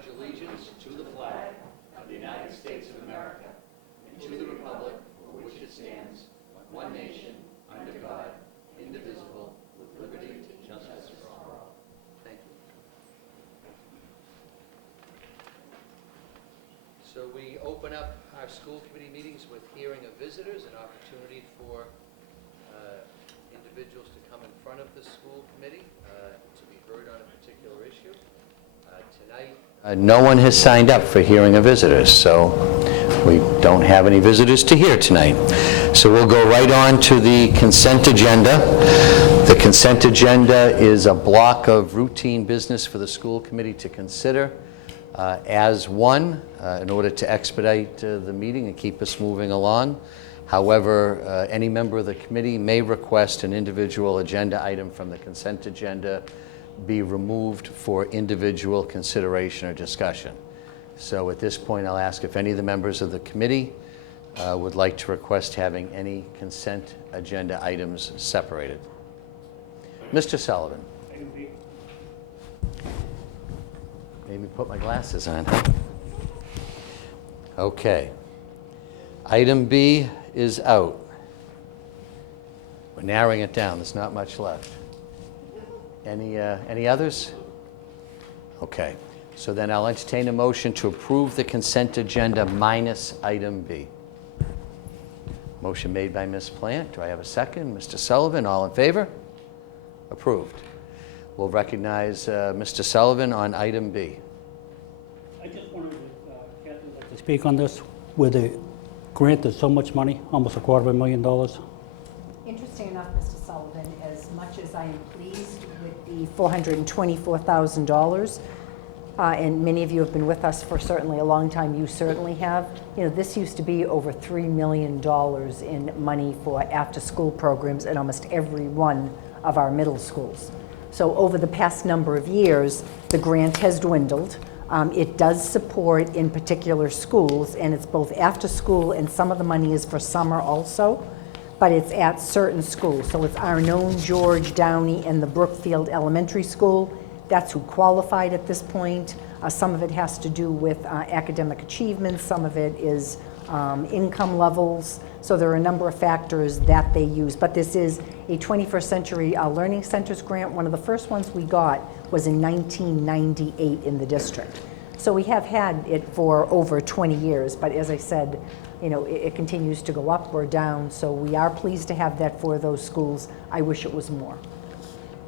pledge allegiance to the flag of the United States of America and to the republic for which it stands, one nation, under God, indivisible, with liberty and justice for all. Thank you. So we open up our school committee meetings with hearing of visitors, an opportunity for individuals to come in front of the school committee to be heard on a particular issue. Tonight, no one has signed up for hearing of visitors, so we don't have any visitors to hear tonight. So we'll go right on to the consent agenda. The consent agenda is a block of routine business for the school committee to consider as one in order to expedite the meeting and keep us moving along. However, any member of the committee may request an individual agenda item from the consent agenda be removed for individual consideration or discussion. So at this point, I'll ask if any of the members of the committee would like to request having any consent agenda items separated. Mr. Sullivan. Made me put my glasses on, huh? Okay. Item B is out. We're narrowing it down. There's not much left. Any others? Okay. So then I'll entertain a motion to approve the consent agenda minus item B. Motion made by Ms. Plant. Do I have a second? Mr. Sullivan, all in favor? Approved. We'll recognize Mr. Sullivan on item B. I just wondered if Kathy would like to speak on this, where the grant is so much money, almost $250,000. Interesting enough, Mr. Sullivan, as much as I am pleased with the $424,000, and many of you have been with us for certainly a long time, you certainly have, this used to be over $3 million in money for after-school programs at almost every one of our middle schools. So over the past number of years, the grant has dwindled. It does support in particular schools, and it's both after school and some of the money is for summer also, but it's at certain schools. So it's Arnone, George, Downey, and the Brookfield Elementary School. That's who qualified at this point. Some of it has to do with academic achievements. Some of it is income levels. So there are a number of factors that they use. But this is a 21st Century Learning Centers grant. One of the first ones we got was in 1998 in the district. So we have had it for over 20 years. But as I said, it continues to go up or down. So we are pleased to have that for those schools. I wish it was more.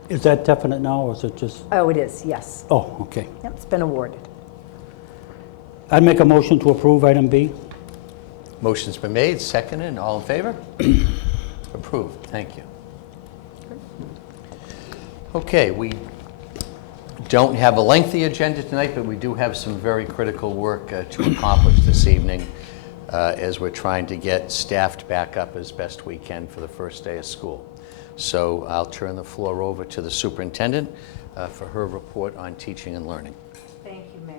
Is that definite now, or is it just? Oh, it is, yes. Oh, okay. Yep, it's been awarded. I'd make a motion to approve item B. Motion's been made, seconded, all in favor? Approved, thank you. Okay, we don't have a lengthy agenda tonight, but we do have some very critical work to accomplish this evening as we're trying to get staffed back up as best we can for the first day of school. So I'll turn the floor over to the superintendent for her report on teaching and learning. Thank you, Mayor.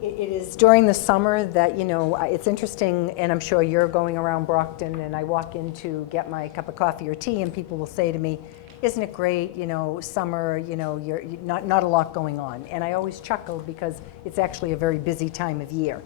It is during the summer that, it's interesting, and I'm sure you're going around Brockton, and I walk in to get my cup of coffee or tea, and people will say to me, isn't it great, summer, you're not a lot going on. And I always chuckle because it's actually a very busy time of year.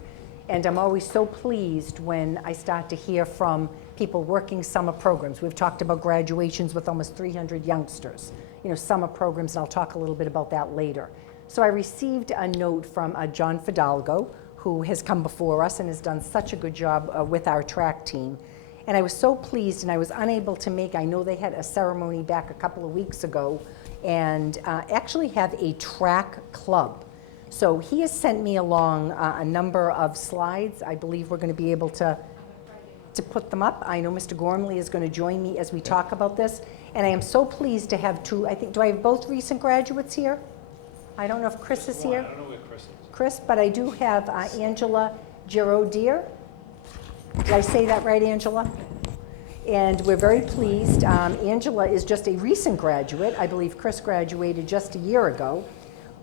And I'm always so pleased when I start to hear from people working summer programs. We've talked about graduations with almost 300 youngsters, summer programs, and I'll talk a little bit about that later. So I received a note from John Fidalgo, who has come before us and has done such a good job with our track team. And I was so pleased, and I was unable to make, I know they had a ceremony back a couple of weeks ago, and actually have a track club. So he has sent me along a number of slides. I believe we're going to be able to put them up. I know Mr. Gormley is going to join me as we talk about this. And I am so pleased to have two, do I have both recent graduates here? I don't know if Chris is here. I don't know where Chris is. Chris, but I do have Angela Giraudier. Did I say that right, Angela? And we're very pleased. Angela is just a recent graduate. I believe Chris graduated just a year ago.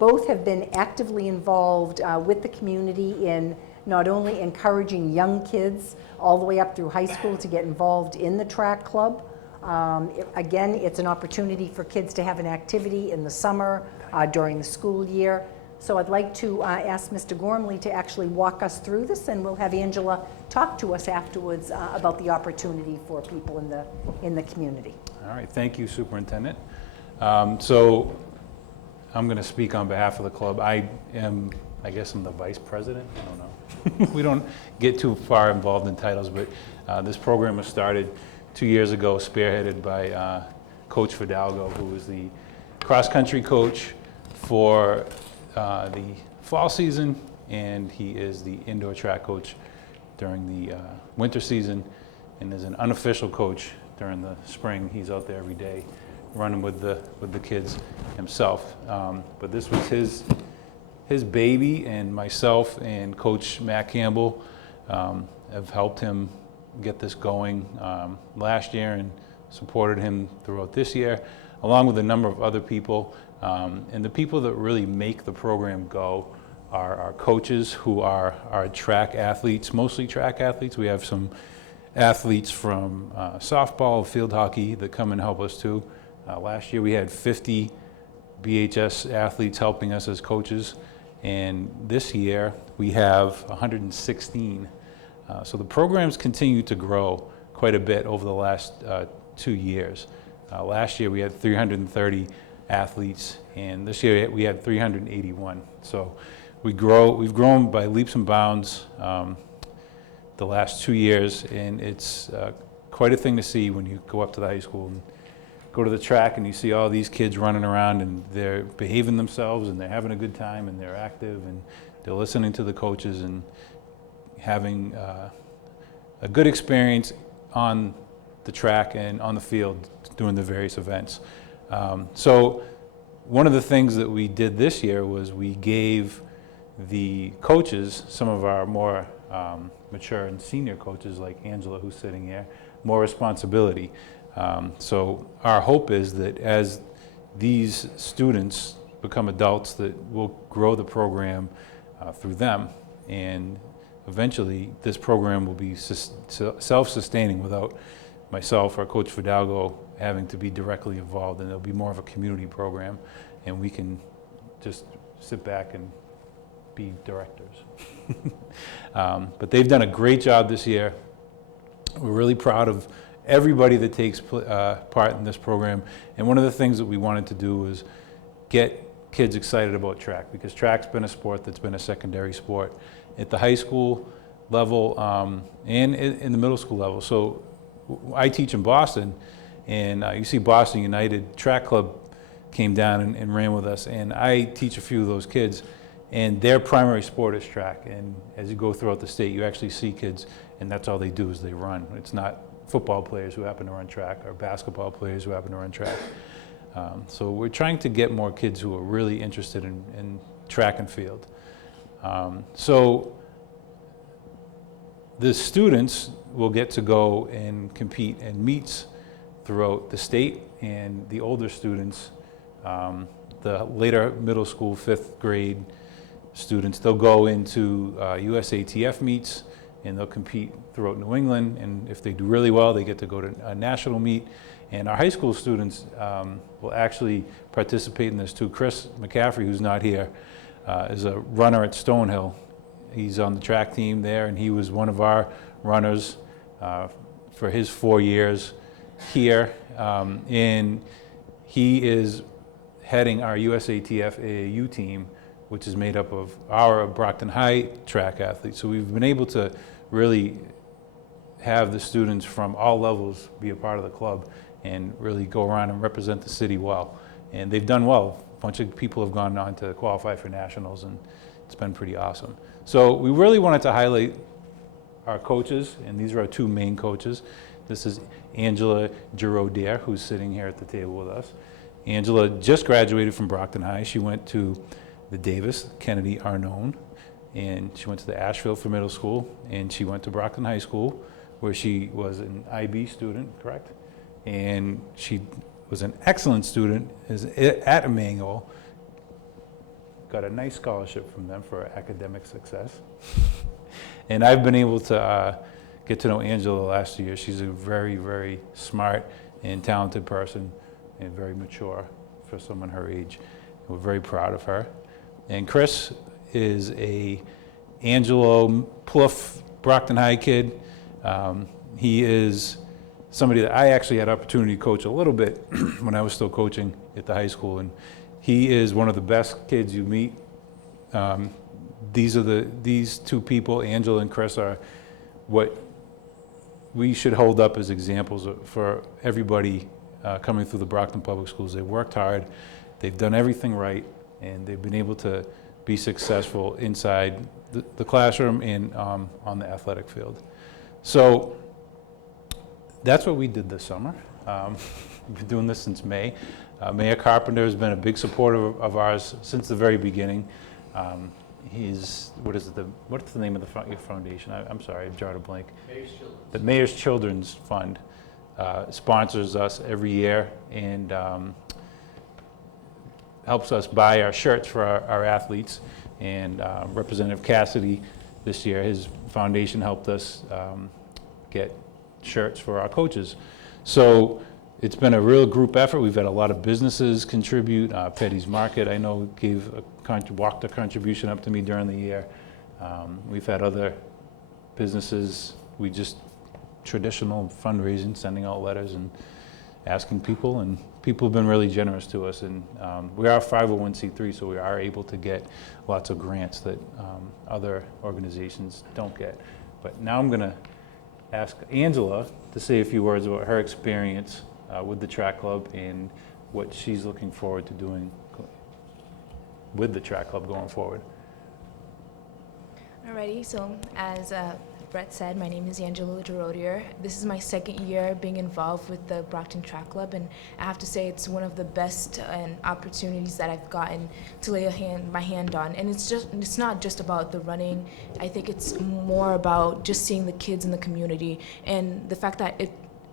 Both have been actively involved with the community in not only encouraging young kids all the way up through high school to get involved in the track club. Again, it's an opportunity for kids to have an activity in the summer during the school year. So I'd like to ask Mr. Gormley to actually walk us through this, and we'll have Angela talk to us afterwards about the opportunity for people in the community. All right, thank you, Superintendent. So I'm going to speak on behalf of the club. I guess I'm the vice president. I don't know. We don't get too far involved in titles, but this program was started 2 years ago, spearheaded by Coach Fidalgo, who was the cross-country coach for the fall season, and he is the indoor track coach during the winter season, and is an unofficial coach during the spring. He's out there every day running with the kids himself. But this was his baby, and myself and Coach Matt Campbell have helped him get this going last year and supported him throughout this year, along with a number of other people. And the people that really make the program go are our coaches, who are our track athletes, mostly track athletes. We have some athletes from softball, field hockey that come and help us too. Last year we had 50 BHS athletes helping us as coaches, and this year we have 116. So the programs continue to grow quite a bit over the last 2 years. Last year we had 330 athletes, and this year we had 381. So we've grown by leaps and bounds the last 2 years, and it's quite a thing to see when you go up to the high school and go to the track and you see all these kids running around, and they're behaving themselves, and they're having a good time, and they're active, and they're listening to the coaches and having a good experience on the track and on the field doing the various events. So one of the things that we did this year was we gave the coaches, some of our more mature and senior coaches like Angela, who's sitting here, more responsibility. So our hope is that as these students become adults, that we'll grow the program through them, and eventually this program will be self-sustaining without myself or Coach Fidalgo having to be directly involved, and it'll be more of a community program, and we can just sit back and be directors. But they've done a great job this year. We're really proud of everybody that takes part in this program, and one of the things that we wanted to do was get kids excited about track, because track's been a sport that's been a secondary sport at the high school level and in the middle school level. So I teach in Boston, and you see Boston United Track Club came down and ran with us, and I teach a few of those kids, and their primary sport is track. And as you go throughout the state, you actually see kids, and that's all they do is they run. It's not football players who happen to run track or basketball players who happen to run track. So we're trying to get more kids who are really interested in track and field. So the students will get to go and compete in meets throughout the state, and the older students, the later middle school, 5th grade students, they'll go into USATF meets, and they'll compete throughout New England, and if they do really well, they get to go to a national meet. And our high school students will actually participate in this too. Chris McCaffrey, who's not here, is a runner at Stonehill. He's on the track team there, and he was one of our runners for his 4 years here. And he is heading our USATF AAU team, which is made up of our Brockton High track athletes. So we've been able to really have the students from all levels be a part of the club and really go around and represent the city well. And they've done well. A bunch of people have gone on to qualify for nationals, and it's been pretty awesome. So we really wanted to highlight our coaches, and these are our two main coaches. This is Angela Giroux-Dare, who's sitting here at the table with us. Angela just graduated from Brockton High. She went to the Davis Kennedy Arnone, and she went to the Asheville for middle school, and she went to Brockton High School, where she was an IB student, correct? And she was an excellent student at Emmanuel, got a nice scholarship from them for academic success. And I've been able to get to know Angela the last year. She's a very, very smart and talented person, and very mature for someone her age. We're very proud of her. And Chris is a Angelo Plouffe Brockton High kid. He is somebody that I actually had opportunity to coach a little bit when I was still coaching at the high school, and he is one of the best kids you meet. These two people, Angela and Chris, are what we should hold up as examples for everybody coming through the Brockton Public Schools. They worked hard, they've done everything right, and they've been able to be successful inside the classroom and on the athletic field. So that's what we did this summer. We've been doing this since May. Mayor Carpenter has been a big supporter of ours since the very beginning. He's, what's the name of your foundation? I'm sorry, I jarred a blank. Mayor's Children's. The Mayor's Children's Fund sponsors us every year and helps us buy our shirts for our athletes. And Representative Cassidy this year, his foundation helped us get shirts for our coaches. So it's been a real group effort. We've had a lot of businesses contribute. Petty's Market, I know, walked a contribution up to me during the year. We've had other businesses. Traditional fundraising, sending out letters and asking people, and people have been really generous to us. And we are a 501c3, so we are able to get lots of grants that other organizations don't get. But now I'm going to ask Angela to say a few words about her experience with the track club and what she's looking forward to doing with the track club going forward. Alrighty, so as Brett said, my name is Angela Gerodier. This is my second year being involved with the Brockton Track Club, and I have to say it's one of the best opportunities that I've gotten to lay my hand on. And it's not just about the running. I think it's more about just seeing the kids in the community and the fact that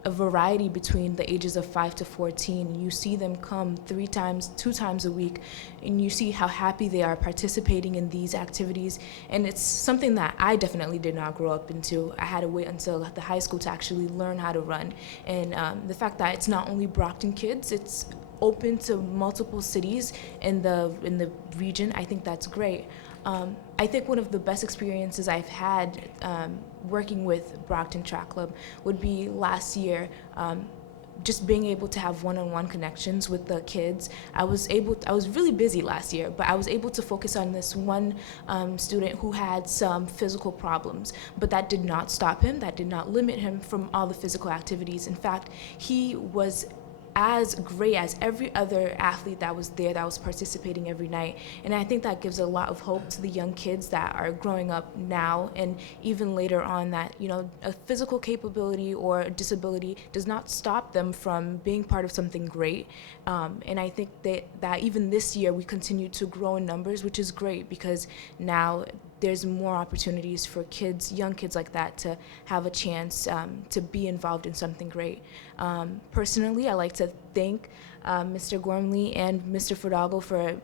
a variety between the ages of 5 to 14. You see them come 2 times a week, and you see how happy they are participating in these activities. And it's something that I definitely did not grow up into. I had to wait until the high school to actually learn how to run. And the fact that it's not only Brockton kids, it's open to multiple cities in the region, I think that's great. I think one of the best experiences I've had working with Brockton Track Club would be last year, just being able to have one-on-one connections with the kids. I was really busy last year, but I was able to focus on this one student who had some physical problems, but that did not stop him, that did not limit him from all the physical activities. In fact, he was as great as every other athlete that was there, that was participating every night. And I think that gives a lot of hope to the young kids that are growing up now and even later on, that, you know, a physical capability or a disability does not stop them from being part of something great. And I think that even this year we continue to grow in numbers, which is great, because now there's more opportunities for kids, young kids like that, to have a chance to be involved in something great. Personally, I like to thank Mr. Gormley and Mr. Fidalgo for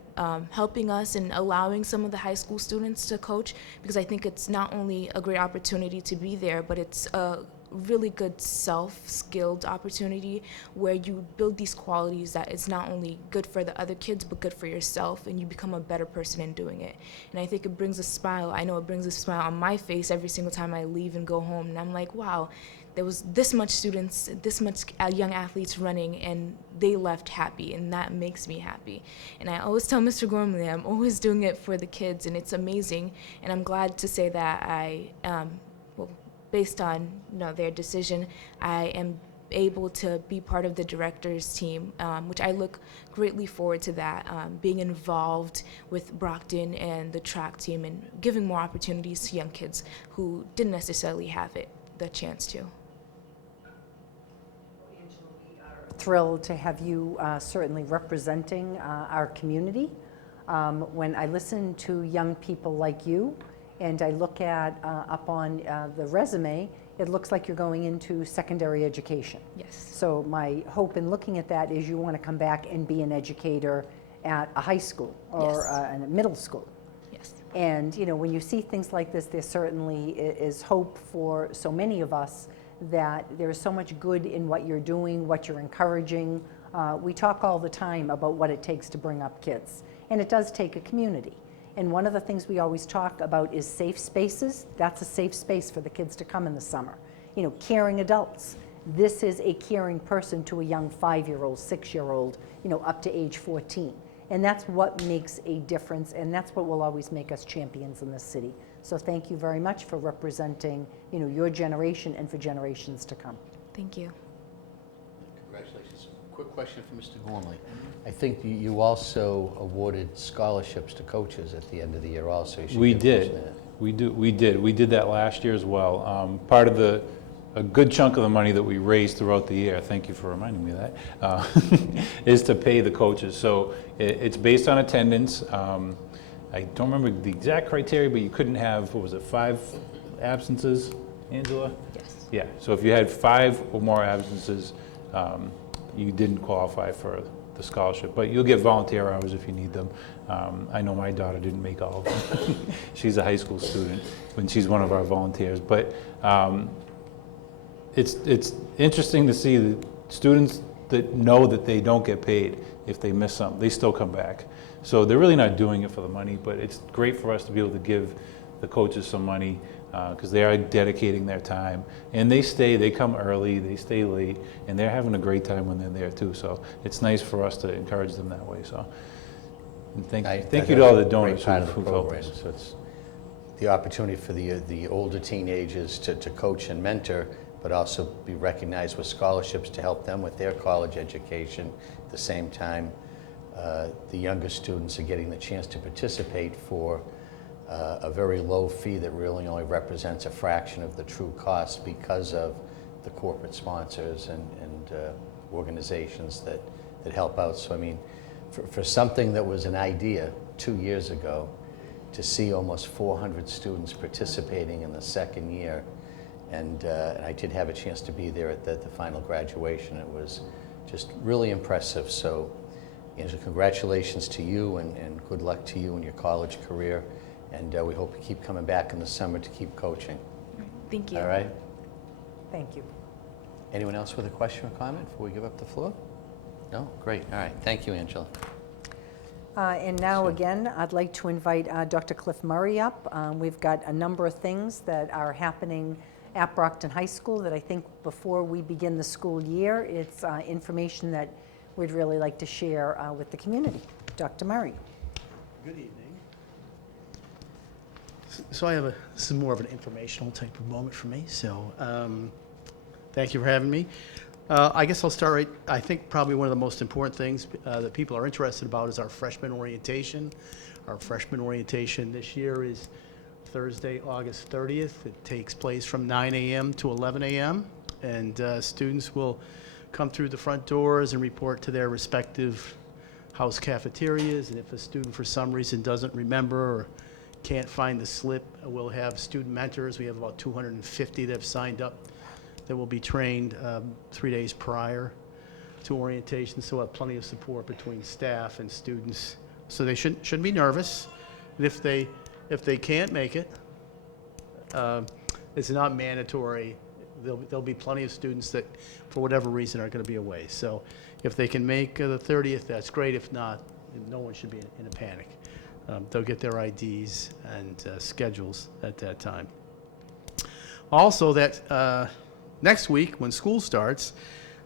helping us and allowing some of the high school students to coach, because I think it's not only a great opportunity to be there, but it's a really good self-skilled opportunity where you build these qualities that it's not only good for the other kids but good for yourself, and you become a better person in doing it. And I think it brings a smile. I know it brings a smile on my face every single time I leave and go home, and I'm like, wow, there was this much students, this much young athletes running, and they left happy, and that makes me happy. And I always tell Mr. Gormley I'm always doing it for the kids, and it's amazing. And I'm glad to say that I based on their decision, I am able to be part of the director's team, which I look greatly forward to that, being involved with Brockton and the track team and giving more opportunities to young kids who didn't necessarily have the chance to. Thrilled to have you certainly representing our community. When I listen to young people like you, and I look at up on the resume, it looks like you're going into secondary education. Yes. So my hope in looking at that is you want to come back and be an educator at a high school or Yes. a middle school. Yes. And when you see things like this, there certainly is hope for so many of us, that there's so much good in what you're doing, what you're encouraging. We talk all the time about what it takes to bring up kids, and it does take a community. And one of the things we always talk about is safe spaces. That's a safe space for the kids to come in the summer. You know, caring adults. This is a caring person to a young 5-year-old, 6-year-old, you know, up to age 14. And that's what makes a difference, and that's what will always make us champions in this city. So thank you very much for representing, you know, your generation and for generations to come. Thank you. Congratulations. Quick question for Mr. Gormley. I think you also awarded scholarships to coaches at the end of the year also. You should We give us did. that. We did that last year as well. Part of a good chunk of the money that we raised throughout the year, thank you for reminding me of that, is to pay the coaches. So it's based on attendance. I don't remember the exact criteria, but you couldn't have, what was it, 5 absences, Angela? Yes. Yeah, so if you had 5 or more absences, you didn't qualify for the scholarship, but you'll get volunteer hours if you need them. I know my daughter didn't make all of them. She's a high school student when she's one of our volunteers, but it's interesting to see the students that know that they don't get paid if they miss something, they still come back. So they're really not doing it for the money, but it's great for us to be able to give the coaches some money because they are dedicating their time. And they come early, they stay late, and they're having a great time when they're there too. So it's nice for us to encourage them that way. So and thank you to all the donors Great part of who the helped program. us. So it's the opportunity for the older teenagers to coach and mentor, but also be recognized with scholarships to help them with their college education. At the same time, the younger students are getting the chance to participate for a very low fee that really only represents a fraction of the true cost because of the corporate sponsors and organizations that help out. So I mean, for something that was an idea 2 years ago, to see almost 400 students participating in the second year, and I did have a chance to be there at the final graduation. It was just really impressive. So, Angela, congratulations to you, and good luck to you in your college career. And we hope you keep coming back in the summer to keep coaching. Thank you. All right? Thank you. Anyone else with a question or comment before we give up the floor? No? Great. All right. Thank you, Angela. And now, again, I'd like to invite Dr. Cliff Murray up. We've got a number of things that are happening at Brockton High School that I think before we begin the school year, it's information that we'd really like to share with the community. Dr. Murray. Good evening. So I have this is more of an informational type of moment for me, so thank you for having me. I guess I'll start right, I think probably one of the most important things that people are interested about is our freshman orientation. Our freshman orientation this year is Thursday, August 30th. It takes place from 9 a.m. to 11 a.m. and students will come through the front doors and report to their respective house cafeterias, and if a student for some reason doesn't remember or can't find the slip, we'll have student mentors. We have about 250 that have signed up that will be trained 3 days prior to orientation, so we'll have plenty of support between staff and students. So they shouldn't be nervous. And if they can't make it, it's not mandatory. There'll be plenty of students that, for whatever reason, are going to be away. So if they can make the 30th, that's great. If not, no one should be in a panic. They'll get their IDs and schedules at that time. Also, that next week, when school starts,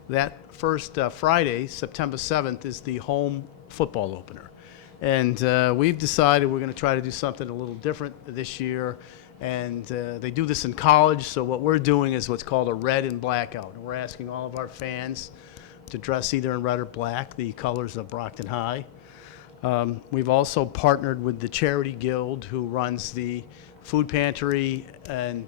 that first Friday, September 7th, is the home football opener. And we've decided we're going to try to do something a little different this year. And they do this in college, so what we're doing is what's called a red and black out. And we're asking all of our fans to dress either in red or black, the colors of Brockton High. We've also partnered with the Charity Guild, who runs the food pantry and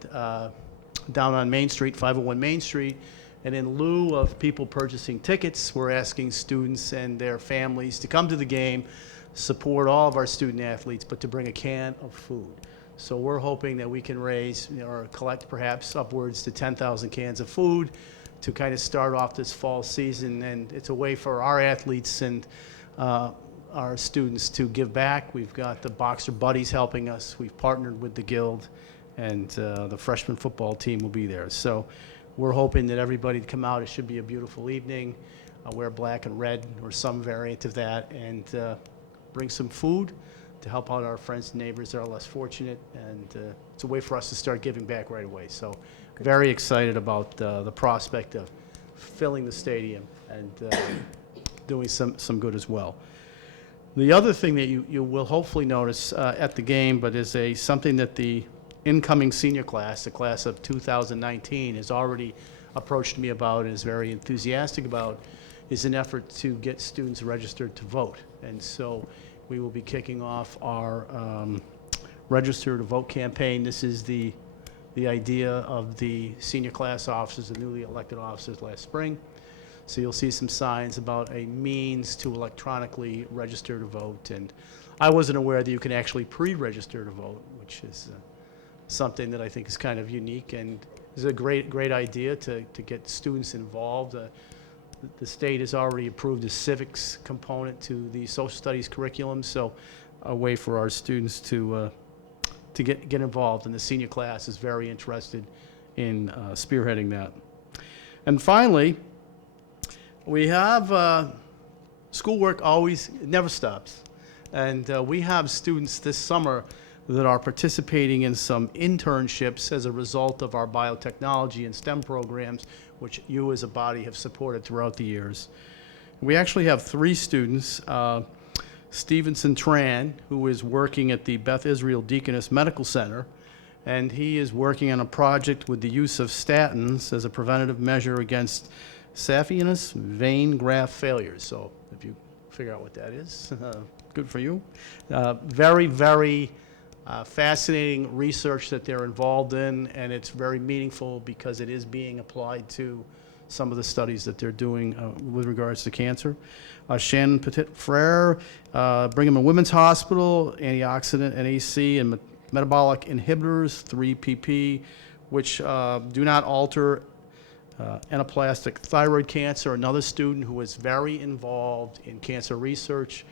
down on Main Street, 501 Main Street. And in lieu of people purchasing tickets, we're asking students and their families to come to the game, support all of our student athletes, but to bring a can of food. So we're hoping that we can raise, or collect perhaps upwards to 10,000 cans of food to kind of start off this fall season. And it's a way for our athletes and our students to give back. We've got the Boxer Buddies helping us. We've partnered with the Guild, and the freshman football team will be there. So we're hoping that everybody come out. It should be a beautiful evening. Wear black and red or some variant of that, and bring some food, to help out our friends and neighbors that are less fortunate, and it's a way for us to start giving back right away. So very excited about the prospect of filling the stadium and doing some good as well. The other thing that you will hopefully notice at the game, but is something that the incoming senior class, the class of 2019, has already approached me about and is very enthusiastic about, is an effort to get students registered to vote. And so we will be kicking off our Register to Vote campaign. This is the idea of the senior class officers, the newly elected officers last spring. So you'll see some signs about a means to electronically register to vote. And I wasn't aware that you can actually pre-register to vote, which is something that I think is kind of unique and is a great idea to get students involved. The state has already approved a civics component to the social studies curriculum, so a way for our students to get involved, and the senior class is very interested in spearheading that. And finally, we have schoolwork never stops, and we have students this summer that are participating in some internships as a result of our biotechnology and STEM programs, which you as a body have supported throughout the years. We actually have 3 students, Stevenson Tran, who is working at the Beth Israel Deaconess Medical Center, and he is working on a project with the use of statins as a preventative measure against saphenous vein graft failures. So if you figure out what that is, good for you. Very fascinating research that they're involved in, and it's very meaningful because it is being applied to some of the studies that they're doing with regards to cancer. Shannon Petit-Frere, Brigham and Women's Hospital, antioxidant NAC and metabolic inhibitors, 3-PP, which do not alter anaplastic thyroid cancer. Another student who is very involved in cancer research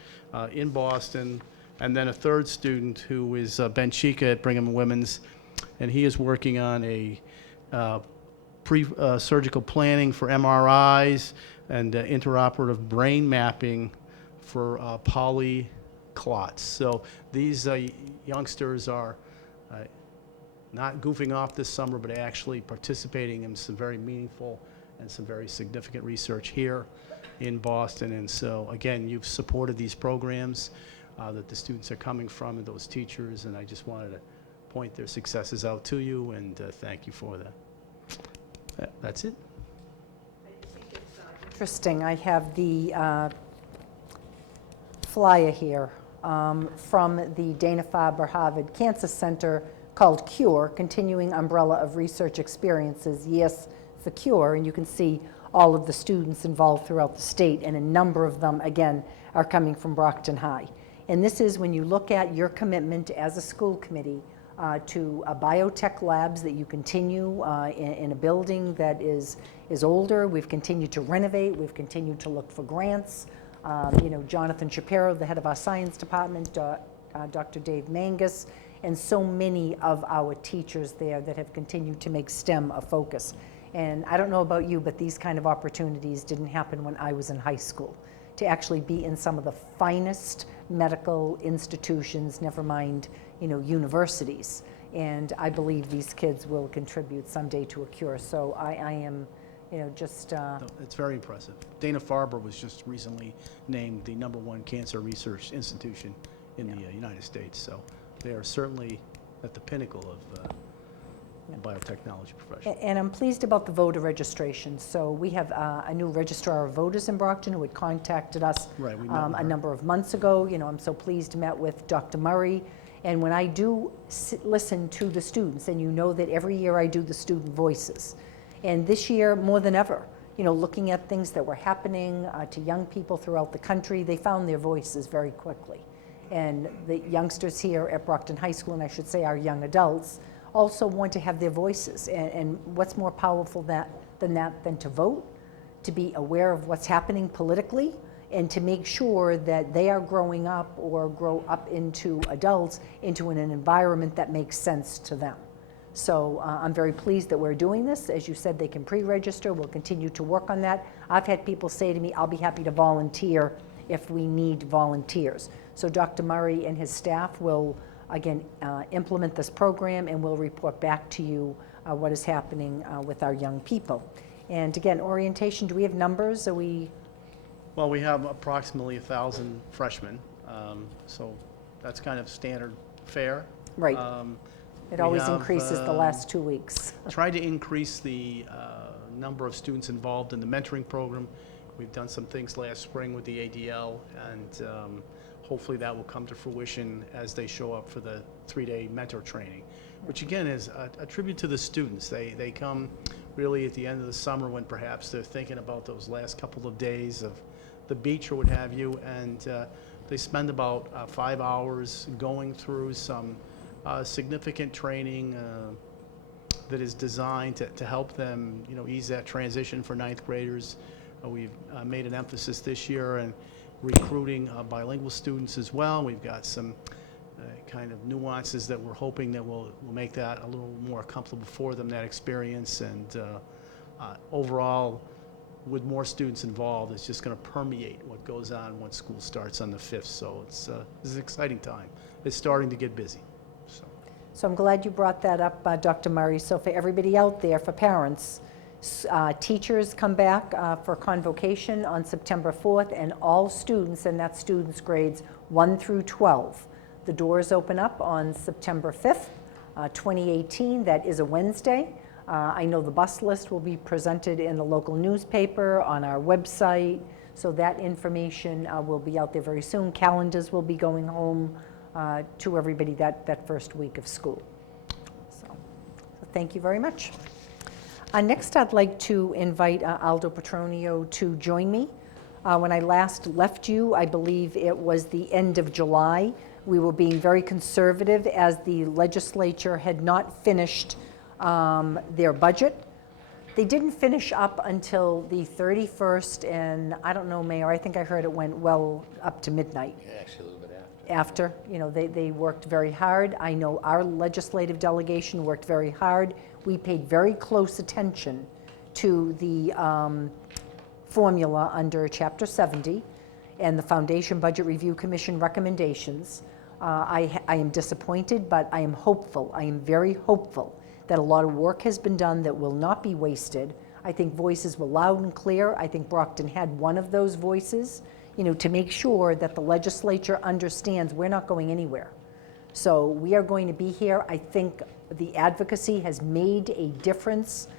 in Boston. And then a third student who is Ben Chica at Brigham and Women's, and he is working on a pre-surgical planning for MRIs and interoperative brain mapping for polyclots. So these youngsters are not goofing off this summer, but actually participating in some very meaningful and some very significant research here in Boston. And so, again, you've supported these programs that the students are coming from and those teachers, and I just wanted to point their successes out to you and thank you for that. That's it. Interesting. I have the flyer here from the Dana-Farber Harvard Cancer Center called CURE, Continuing Umbrella of Research Experiences, Yes for Cure, and you can see all of the students involved throughout the state, and a number of them, again, are coming from Brockton High. And this is when you look at your commitment as a school committee to biotech labs that you continue in a building that is older. We've continued to renovate. We've continued to look for grants. Jonathan Shapiro, the head of our science department, Dr. Dave Mangus, and so many of our teachers there that have continued to make STEM a focus. And I don't know about you, but these kind of opportunities didn't happen when I was in high school. To actually be in some of the finest medical institutions, never mind, universities. And I believe these kids will contribute someday to a cure. So I am, just... It's very impressive. Dana-Farber was just recently named the #1 cancer research institution in the United States. So they are certainly at the pinnacle of the biotechnology profession. And I'm pleased about the voter registration. So we have a new registrar of voters in Brockton who had contacted us Right, we met with a her. number of months ago. I'm so pleased, met with Dr. Murray. And when I do listen to the students, and that every year I do the student voices, and this year more than ever, looking at things that were happening to young people throughout the country, they found their voices very quickly. And the youngsters here at Brockton High School, and I should say our young adults, also want to have their voices. And what's more powerful than to vote, to be aware of what's happening politically, and to make sure that they are growing up or grow up into adults into an environment that makes sense to them. So I'm very pleased that we're doing this. As you said, they can pre-register. We'll continue to work on that. I've had people say to me, I'll be happy to volunteer if we need volunteers. So Dr. Murray and his staff will, again, implement this program, and we'll report back to you what is happening with our young people. And again, orientation, do we have numbers? Are we? Well, we have approximately 1,000 freshmen, so that's kind of standard fare. Right. It We always have, increases the last 2 weeks. Tried to increase the number of students involved in the mentoring program. We've done some things last spring with the ADL, and hopefully that will come to fruition as they show up for the 3-day mentor training, which again is a tribute to the students. They come really at the end of the summer when perhaps they're thinking about those last couple of days of the beach or what have you, and they spend about 5 hours going through some significant training that is designed to help them, ease that transition for ninth graders. We've made an emphasis this year in recruiting bilingual students as well. We've got some kind of nuances that we're hoping that will make that a little more comfortable for them, that experience. And overall, with more students involved, it's just going to permeate what goes on once school starts on the 5th. So this is an exciting time. It's starting to get busy. So I'm glad you brought that up, Dr. Murray. So for everybody out there, for parents, teachers come back for convocation on September 4th, and all students, and that's students grades 1 through 12. The doors open up on September 5th, 2018. That is a Wednesday. I know the bus list will be presented in the local newspaper, on our website, so that information will be out there very soon. Calendars will be going home to everybody that first week of school. So thank you very much. Next, I'd like to invite Aldo Petronio to join me. When I last left you, I believe it was the end of July. We were being very conservative as the legislature had not finished their budget. They didn't finish up until the 31st, and I don't know, Mayor, I think I heard it went well up to midnight. Yeah, actually, a little bit after. They worked very hard. I know our legislative delegation worked very hard. We paid very close attention to the formula under Chapter 70 and the Foundation Budget Review Commission recommendations. I am disappointed, but I am hopeful. I am very hopeful that a lot of work has been done that will not be wasted. I think voices were loud and clear. I think Brockton had one of those voices, to make sure that the legislature understands we're not going anywhere. So we are going to be here. I think the advocacy has made a difference,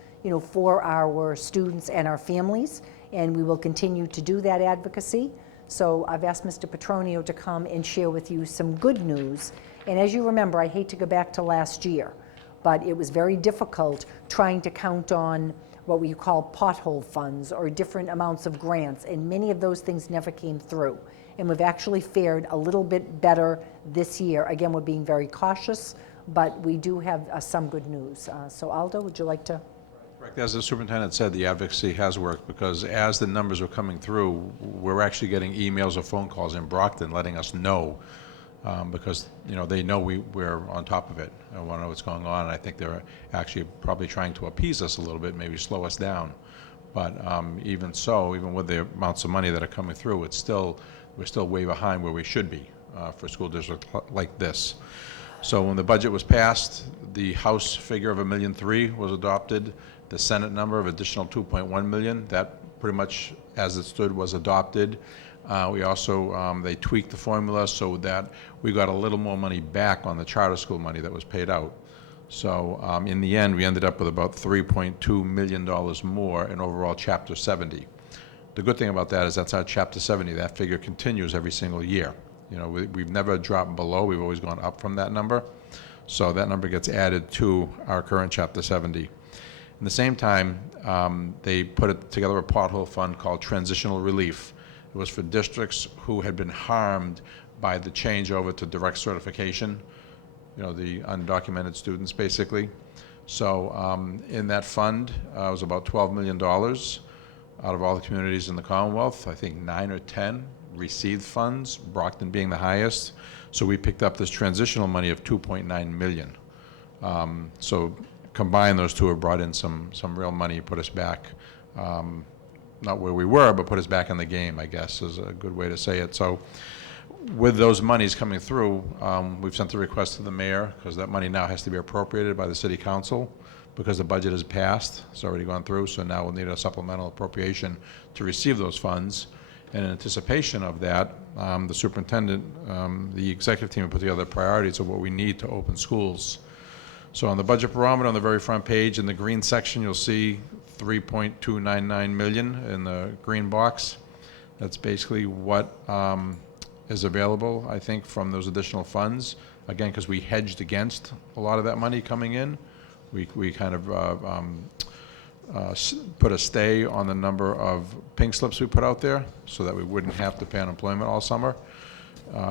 for our students and our families, and we will continue to do that advocacy. So I've asked Mr. Petronio to come and share with you some good news. And as you remember, I hate to go back to last year, but it was very difficult trying to count on what we call pothole funds or different amounts of grants, and many of those things never came through. And we've actually fared a little bit better this year. Again, we're being very cautious, but we do have some good news. So Aldo, would you like to? Correct. As the superintendent said, the advocacy has worked, because as the numbers are coming through, we're actually getting emails or phone calls in Brockton letting us know, because they know we're on top of it and want to know what's going on. And I think they're actually probably trying to appease us a little bit, maybe slow us down. But even so, even with the amounts of money that are coming through, we're still way behind where we should be for a school district like this. So when the budget was passed, the House figure of $1.3 million was adopted. The Senate number of additional $2.1 million, that pretty much as it stood was adopted. We also, they tweaked the formula so that we got a little more money back on the charter school money that was paid out. So in the end, we ended up with about $3.2 million more in overall Chapter 70. The good thing about that is that's our Chapter 70. That figure continues every single year. We've never dropped below. We've always gone up from that number. So that number gets added to our current Chapter 70. At the same time, they put together a pothole fund called Transitional Relief. It was for districts who had been harmed by the change over to direct certification, the undocumented students, basically. So in that fund, it was about $12 million out of all the communities in the Commonwealth. I think 9 or 10 received funds, Brockton being the highest. So we picked up this transitional money of $2.9 million. So combined, those two have brought in some real money, put us back not where we were, but put us back in the game, I guess, is a good way to say it. So with those monies coming through, we've sent the request to the mayor, because that money now has to be appropriated by the city council, because the budget is passed, it's already gone through, so now we'll need a supplemental appropriation to receive those funds. And in anticipation of that, the superintendent, the executive team put together priorities of what we need to open schools. So on the budget barometer on the very front page, in the green section, you'll see 3.299 million in the green box. That's basically what is available, I think, from those additional funds. Again, because we hedged against a lot of that money coming in. We kind of put a stay on the number of pink slips we put out there so that we wouldn't have to pay unemployment all summer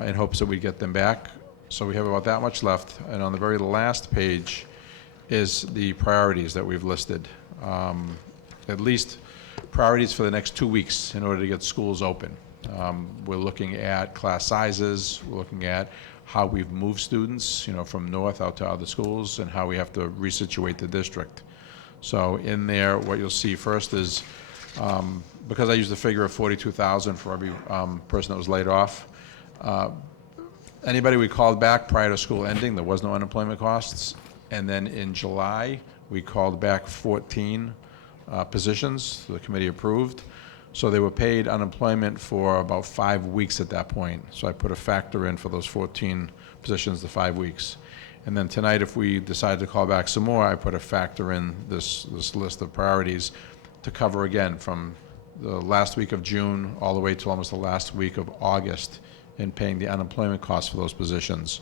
in hopes that we'd get them back. So we have about that much left. And on the very last page is the priorities that we've listed. At least priorities for the next 2 weeks in order to get schools open. We're looking at class sizes, we're looking at how we've moved students, from north out to other schools, and how we have to resituate the district. So in there, what you'll see first is, because I used the figure of 42,000 for every person that was laid off, anybody we called back prior to school ending, there was no unemployment costs. And then in July, we called back 14 positions the committee approved. So they were paid unemployment for about 5 weeks at that point. So I put a factor in for those 14 positions, the 5 weeks. And then tonight, if we decide to call back some more, I put a factor in this list of priorities to cover again from the last week of June all the way to almost the last week of August in paying the unemployment costs for those positions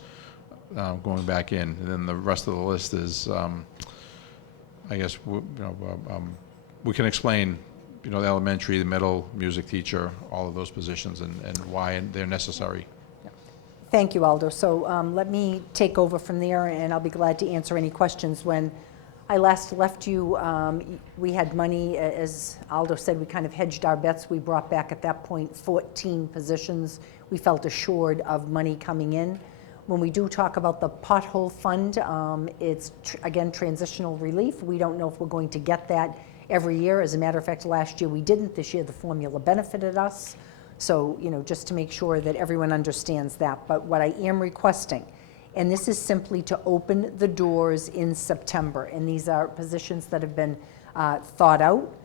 going back in. And then the rest of the list is, I guess, we can explain, the elementary, the middle, music teacher, all of those positions and why they're necessary. Thank you, Aldo. So let me take over from there, and I'll be glad to answer any questions. When I last left you, we had money, as Aldo said, we kind of hedged our bets. We brought back at that point 14 positions. We felt assured of money coming in. When we do talk about the pothole fund, it's, again, transitional relief. We don't know if we're going to get that every year. As a matter of fact, last year we didn't. This year the formula benefited us. So, just to make sure that everyone understands that. But what I am requesting, and this is simply to open the doors in September, and these are positions that have been thought out,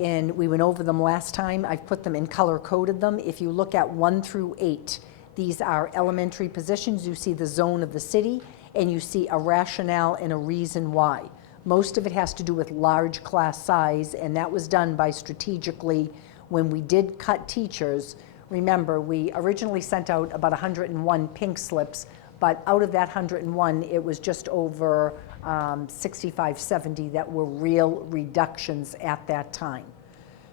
and we went over them last time. I've put them in color-coded them. If you look at 1 through 8, these are elementary positions. You see the zone of the city, and you see a rationale and a reason why. Most of it has to do with large class size, and that was done by strategically, when we did cut teachers. Remember, we originally sent out about 101 pink slips, but out of that 101, it was just over 65, 70 that were real reductions at that time.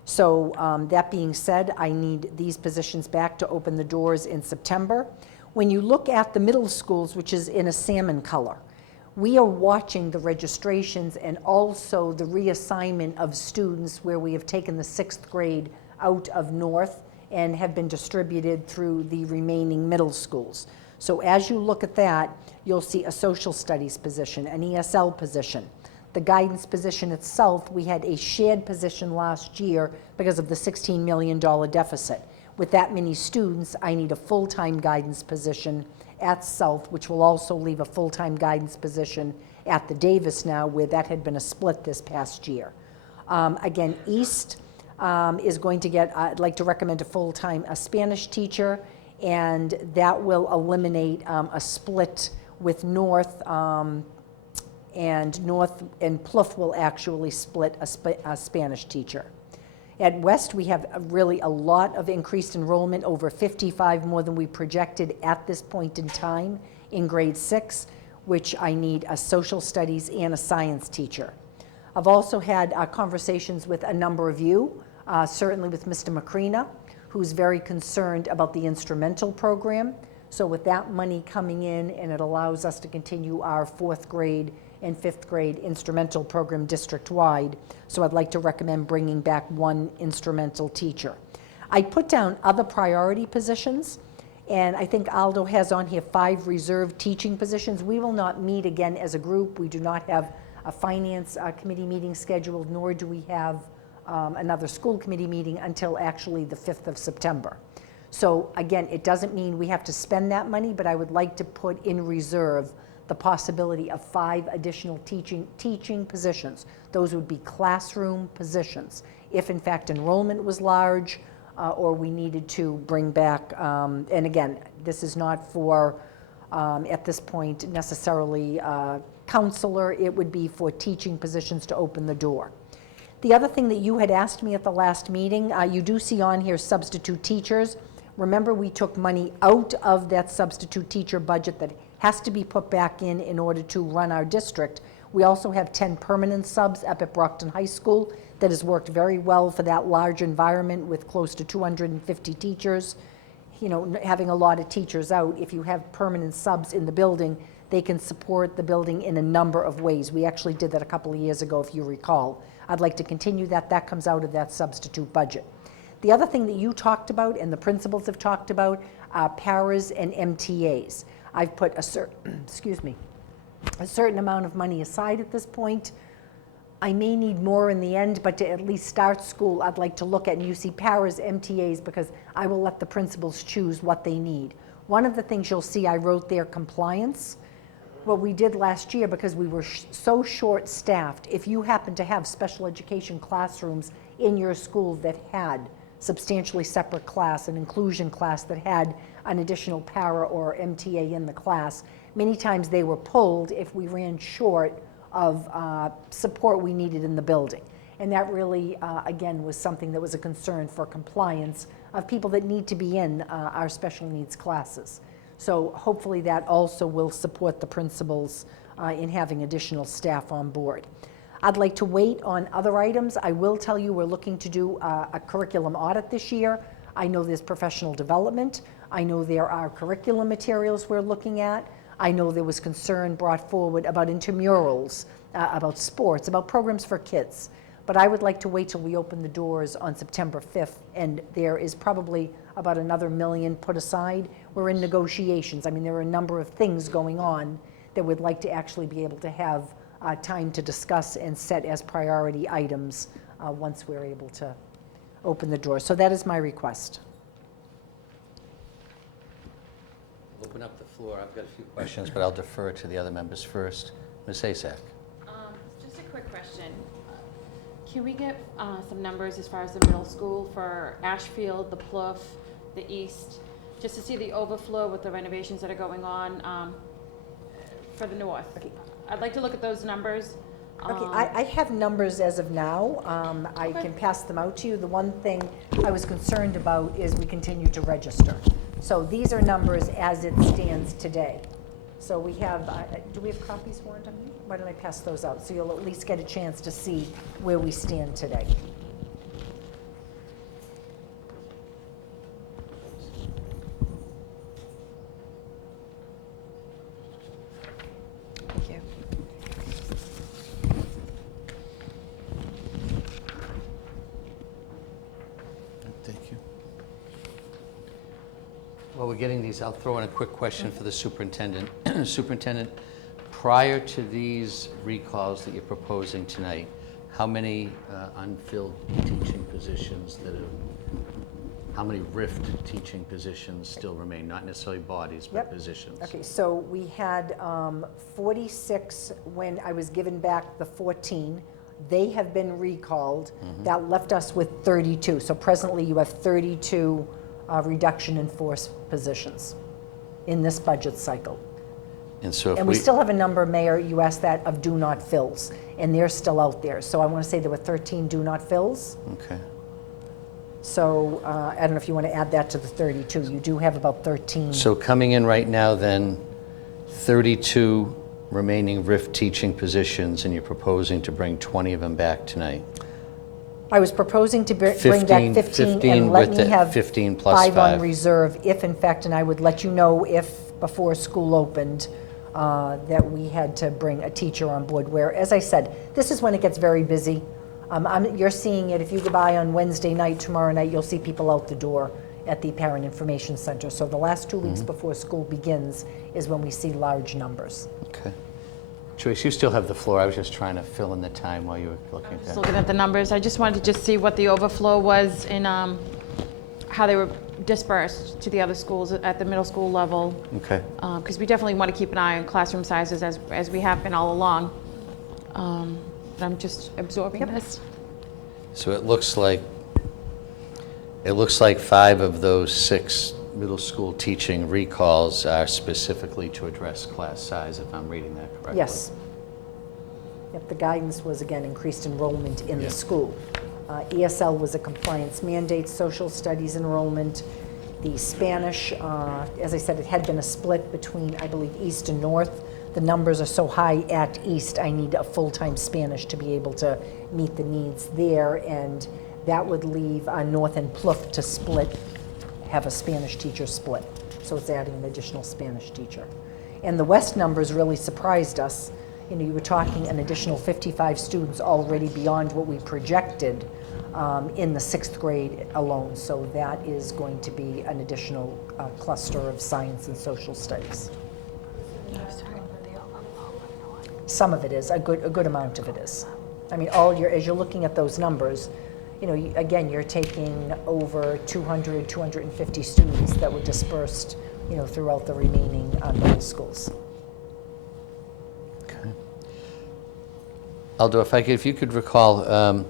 So that being said, I need these positions back to open the doors in September. When you look at the middle schools, which is in a salmon color, we are watching the registrations and also the reassignment of students where we have taken the 6th grade out of North and have been distributed through the remaining middle schools. So as you look at that, you'll see a social studies position, an ESL position. The guidance position itself, we had a shared position last year because of the $16 million deficit. With that many students, I need a full-time guidance position at South, which will also leave a full-time guidance position at the Davis now, where that had been a split this past year. Again, East is going to get, I'd like to recommend a Spanish teacher, and that will eliminate a split with North, and North and Plouffe will actually split a Spanish teacher. At West, we have really a lot of increased enrollment, over 55 more than we projected at this point in time in grade 6, which I need a social studies and a science teacher. I've also had conversations with a number of you, certainly with Mr. Macrina, who's very concerned about the instrumental program. So with that money coming in, and it allows us to continue our 4th grade and 5th grade instrumental program district-wide. So I'd like to recommend bringing back 1 instrumental teacher. I put down other priority positions, and I think Aldo has on here 5 reserved teaching positions. We will not meet again as a group. We do not have a finance committee meeting scheduled, nor do we have another school committee meeting until actually the 5th of September. So again, it doesn't mean we have to spend that money, but I would like to put in reserve the possibility of 5 additional teaching positions. Those would be classroom positions. If in fact enrollment was large, or we needed to bring back, and again, this is not for, at this point, necessarily counselor, it would be for teaching positions to open the door. The other thing that you had asked me at the last meeting, you do see on here substitute teachers. Remember, we took money out of that substitute teacher budget that has to be put back in order to run our district. We also have 10 permanent subs up at Brockton High School that has worked very well for that large environment with close to 250 teachers. You know, having a lot of teachers out, if you have permanent subs in the building, they can support the building in a number of ways. We actually did that a couple of years ago, if you recall. I'd like to continue that. That comes out of that substitute budget. The other thing that you talked about and the principals have talked about are paras and MTAs. I've put a certain, a certain amount of money aside at this point. I may need more in the end, but to at least start school, I'd like to look at, and you see paras, MTAs, because I will let the principals choose what they need. One of the things you'll see, I wrote there compliance. What we did last year, because we were so short-staffed, if you happen to have special education classrooms in your school that had substantially separate class, an inclusion class that had an additional para or MTA in the class, many times they were pulled if we ran short of support we needed in the building. And that really, again, was something that was a concern for compliance of people that need to be in our special needs classes. So hopefully that also will support the principals in having additional staff on board. I'd like to wait on other items. I will tell you we're looking to do a curriculum audit this year. I know there's professional development. I know there are curriculum materials we're looking at. I know there was concern brought forward about intramurals, about sports, about programs for kids. But I would like to wait till we open the doors on September 5th, and there is probably about another $1 million put aside. We're in negotiations. I mean, there are a number of things going on that we'd like to actually be able to have time to discuss and set as priority items once we're able to open the door. So that is my request. Open up the floor. I've got a few questions, but I'll defer to the other members first. Ms. Asak. Just a quick question. Can we get some numbers as far as the middle school for Ashfield, the Plouffe, the East, just to see the overflow with the renovations that are going on for the north? Okay. I'd like to look at those numbers. Okay, I have numbers as of now. I Okay. can pass them out to you. The one thing I was concerned about is we continue to register. So these are numbers as it stands today. So we have, do we have copies, Warren? Why don't I pass those out? So you'll at least get a chance to see where we stand today. Thank you. Thank you. While we're getting these, I'll throw in a quick question for the superintendent. Superintendent, prior to these recalls that you're proposing tonight, how many unfilled teaching positions how many RIFT teaching positions still remain? Not necessarily bodies, but Yep. positions. Okay, so we had 46 when I was given back the 14. They have been recalled. That left us with 32. So presently you have 32 reduction in force positions in this budget cycle. And so if And we still have a number, Mayor, you asked that, of do not fills, and they're still out there. So I want to say there were 13 do not fills. Okay. So I don't know if you want to add that to the 32. You do have about 13. So coming in right now then, 32 remaining RIFT teaching positions, and you're proposing to bring 20 of them back tonight? I was proposing to bring back 15 15 and let with me the have 15 plus 5 on 5. reserve if in fact, and I would let you know if before school opened, that we had to bring a teacher on board, where, as I said, this is when it gets very busy. You're seeing it, if you go by on Wednesday night, tomorrow night, you'll see people out the door at the Parent Information Center. So the last 2 weeks before school begins is when we see large numbers. Okay. Joyce, you still have the floor. I was just trying to fill in the time while you were looking at Just that. looking at the numbers, I just wanted to just see what the overflow was in, how they were dispersed to the other schools at the middle school level. Okay. Because we definitely want to keep an eye on classroom sizes as we have been all along. But I'm just absorbing this. So it looks like 5 of those 6 middle school teaching recalls are specifically to address class size, if I'm reading that correctly. Yes. Yep, the guidance was, again, increased enrollment in Yeah. the school. ESL was a compliance mandate, social studies enrollment. The Spanish, as I said, it had been a split between, I believe, East and North. The numbers are so high at East, I need a full-time Spanish to be able to meet the needs there, and that would leave North and Plouffe to split, have a Spanish teacher split. So it's adding an additional Spanish teacher. And the West numbers really surprised us. You know, you were talking an additional 55 students already beyond what we projected in the 6th grade alone. So that is going to be an additional cluster of science and social studies. Some of it is, a good amount of it is. I mean, as you're looking at those numbers, you know, again, you're taking over 200, 250 students that were dispersed, you know, throughout the remaining middle schools. Okay. Aldo, if you could recall,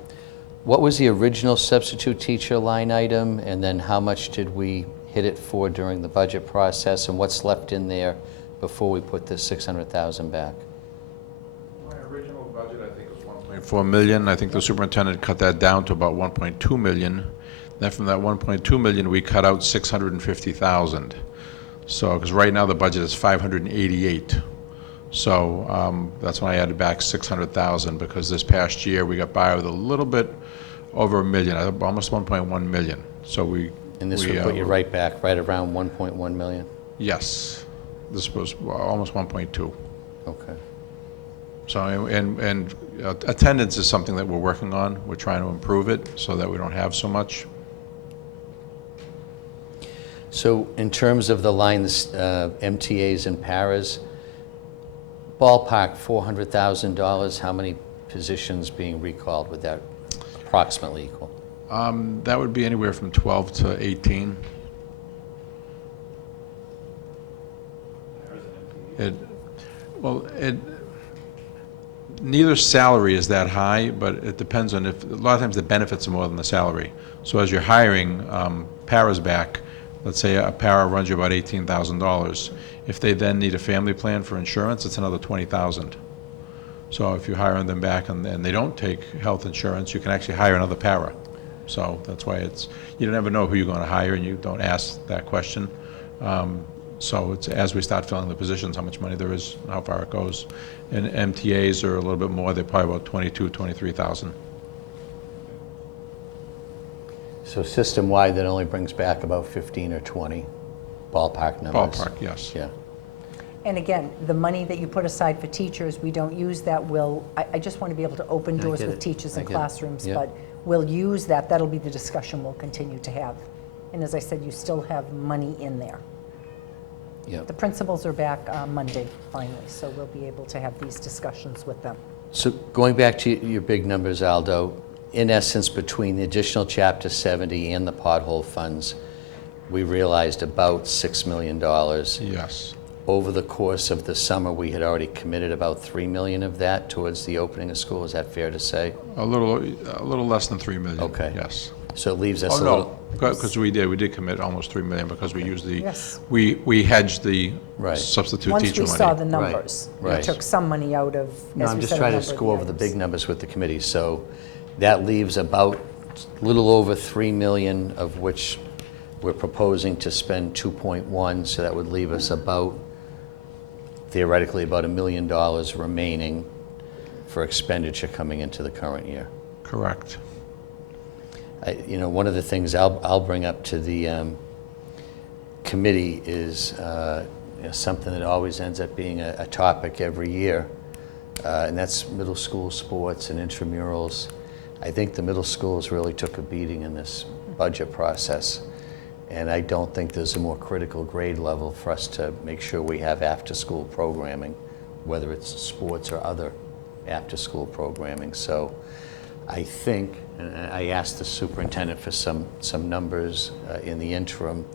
what was the original substitute teacher line item, and then how much did we hit it for during the budget process, and what's left in there before we put the $600,000 back? My original budget, I think, was 1.4 million. I think the superintendent cut that down to about 1.2 million. Then from that 1.2 million, we cut out 650,000. So, because right now the budget is 588. So that's when I added back 600,000, because this past year we got by with a little bit over $1 million, almost 1.1 million. So And this would put you right back, right around 1.1 million? Yes, this was almost 1.2. Okay. So, and attendance is something that we're working on. We're trying to improve it so that we don't have so much. So in terms of the lines, MTAs and paras, ballpark $400,000, how many positions being recalled would that approximately equal? That would be anywhere from 12 to 18. Neither salary is that high, but it depends on a lot of times the benefits are more than the salary. So as you're hiring paras back, let's say a para runs you about $18,000. If they then need a family plan for insurance, it's another $20,000. So if you're hiring them back and they don't take health insurance, you can actually hire another para. So that's why you never know who you're going to hire, and you don't ask that question. So it's as we start filling the positions, how much money there is, how far it goes. And MTAs are a little bit more. They're probably about 22, 23,000. So system-wide, that only brings back about 15 or 20 ballpark numbers? Ballpark, yes. Yeah. And again, the money that you put aside for teachers, we don't use that. I just want to be able to open doors get with it. teachers I and get it. classrooms, Yeah. but we'll use that. That'll be the discussion we'll continue to have. And as I said, you still have money in there. Yeah. The principals are back Monday, finally, so we'll be able to have these discussions with them. So going back to your big numbers, Aldo, in essence, between the additional Chapter 70 and the pothole funds, we realized about $6 million. Yes. Over the course of the summer, we had already committed about $3 million of that towards the opening of school. Is that fair to say? A little less than 3 million. Okay. Yes. So it leaves us Oh, a no, little... because we did commit almost 3 million, because we used Yes. we hedged the Right. substitute Once teacher we money. saw the numbers, we right. took some money out of, No, as I'm we just said, a trying to number of go over the items. big numbers with the committee. So that leaves about a little over 3 million, of which we're proposing to spend 2.1, so that would leave us about, theoretically, about $1 million remaining for expenditure coming into the current year. Correct. One of the things I'll bring up to the committee is something that always ends up being a topic every year, and that's middle school sports and intramurals. I think the middle schools really took a beating in this budget process, and I don't think there's a more critical grade level for us to make sure we have after-school programming whether it's sports or other after-school programming. So I think, and I asked the superintendent for some numbers in the interim,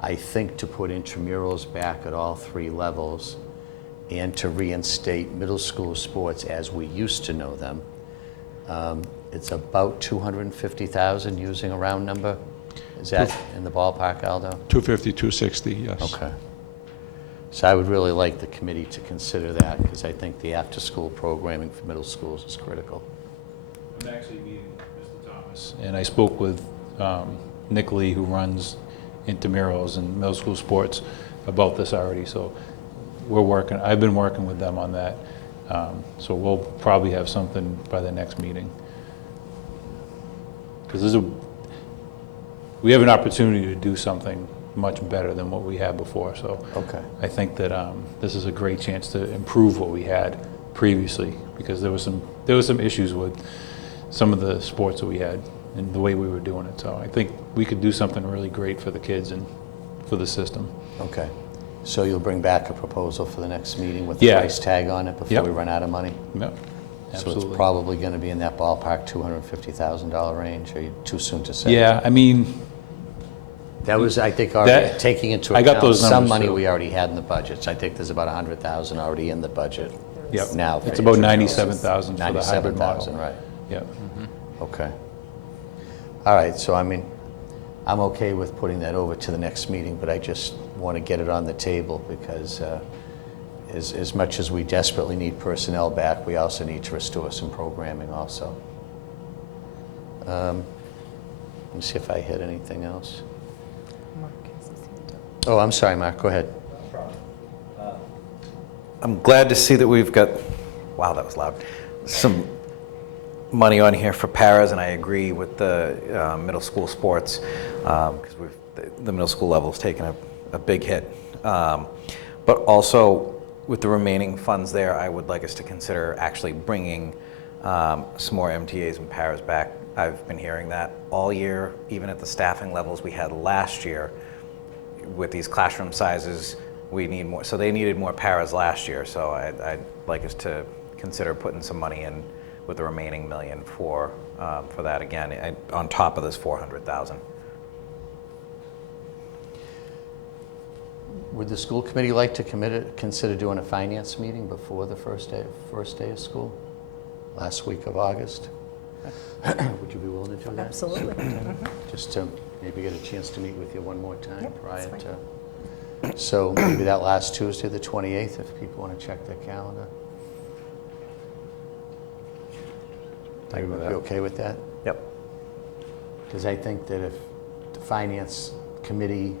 I think to put intramurals back at all 3 levels and to reinstate middle school sports as we used to know them, it's about 250,000 using a round number. Is that in the ballpark, Aldo? 250, 260, yes. Okay. So I would really like the committee to consider that, because I think the after-school programming for middle schools is critical. I'm actually meeting Mr. Thomas, and I spoke with Nick Lee, who runs intramurals and middle school sports, about this already. So I've been working with them on that. So we'll probably have something by the next meeting. Because we have an opportunity to do something much better than what we had before. So Okay. I think that this is a great chance to improve what we had previously, because there was some issues with some of the sports that we had and the way we were doing it. So I think we could do something really great for the kids and for the system. Okay. So you'll bring back a proposal for the next meeting with the Yeah. price tag on it before Yep. we run out of money? Yep, So absolutely. it's probably going to be in that ballpark, $250,000 range, or too soon to say? Yeah, I mean, That was, I think, already That- taking into I got account those some numbers, money too. we already had in the budget. So I think there's about 100,000 already in the budget. yep. Now for It's about intramurals. 97,000 for the hybrid 97,000, model. right. Yep. Okay. All right, so I mean, I'm okay with putting that over to the next meeting, but I just want to get it on the table because as much as we desperately need personnel back, we also need to restore some programming also. Let me see if I hit anything else. Oh, I'm sorry, Mark, go ahead. I'm glad to see that we've got, wow, that was loud, some money on here for paras, and I agree with the middle school sports, because the middle school level's taken a big hit. But also, with the remaining funds there, I would like us to consider actually bringing some more MTAs and paras back. I've been hearing that all year, even at the staffing levels we had last year. With these classroom sizes, we need more. So they needed more paras last year. So I'd like us to consider putting some money in with the remaining $1 million for that again, on top of this $400,000. Would the school committee like to consider doing a finance meeting before the first day of school, last week of August? Would you be willing to do that? Absolutely. Just to maybe get a chance to meet with you one more time Yep, prior that's to. So maybe that last Tuesday, the 28th, if people want to check their calendar. I agree with that. You okay with that? Yep. Because I think that if the finance committee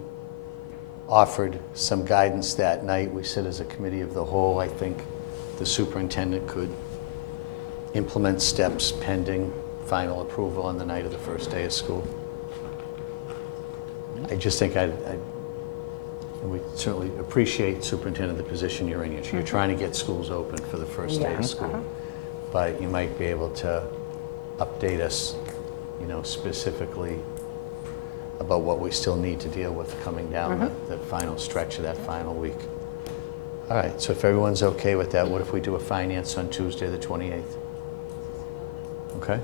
offered some guidance that night, we sit as a committee of the whole, I think the superintendent could implement steps pending final approval on the night of the first day of school. I just think and we certainly appreciate, Superintendent, the position you're in. You're trying to get schools open for the first day Yeah, of school. But you might be able to update us, specifically about what we still need to deal with coming down the final stretch of that final week. All right, so if everyone's okay with that, what if we do a finance on Tuesday, the 28th? Okay?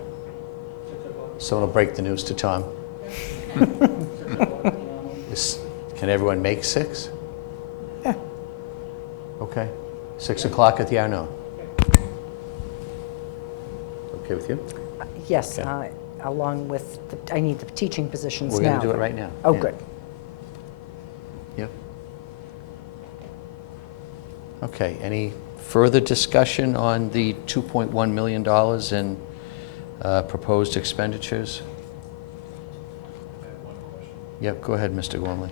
Someone will break the news to Tom. Can everyone make 6? Yeah. Okay. 6 o'clock at the Arno. Okay with you? Yes, Okay. along with, I need the teaching positions now. We're going to do it right now. Oh, Yeah. good. Yep. Okay, any further discussion on the $2.1 million in proposed expenditures? Yep, go ahead, Mr. Gormley.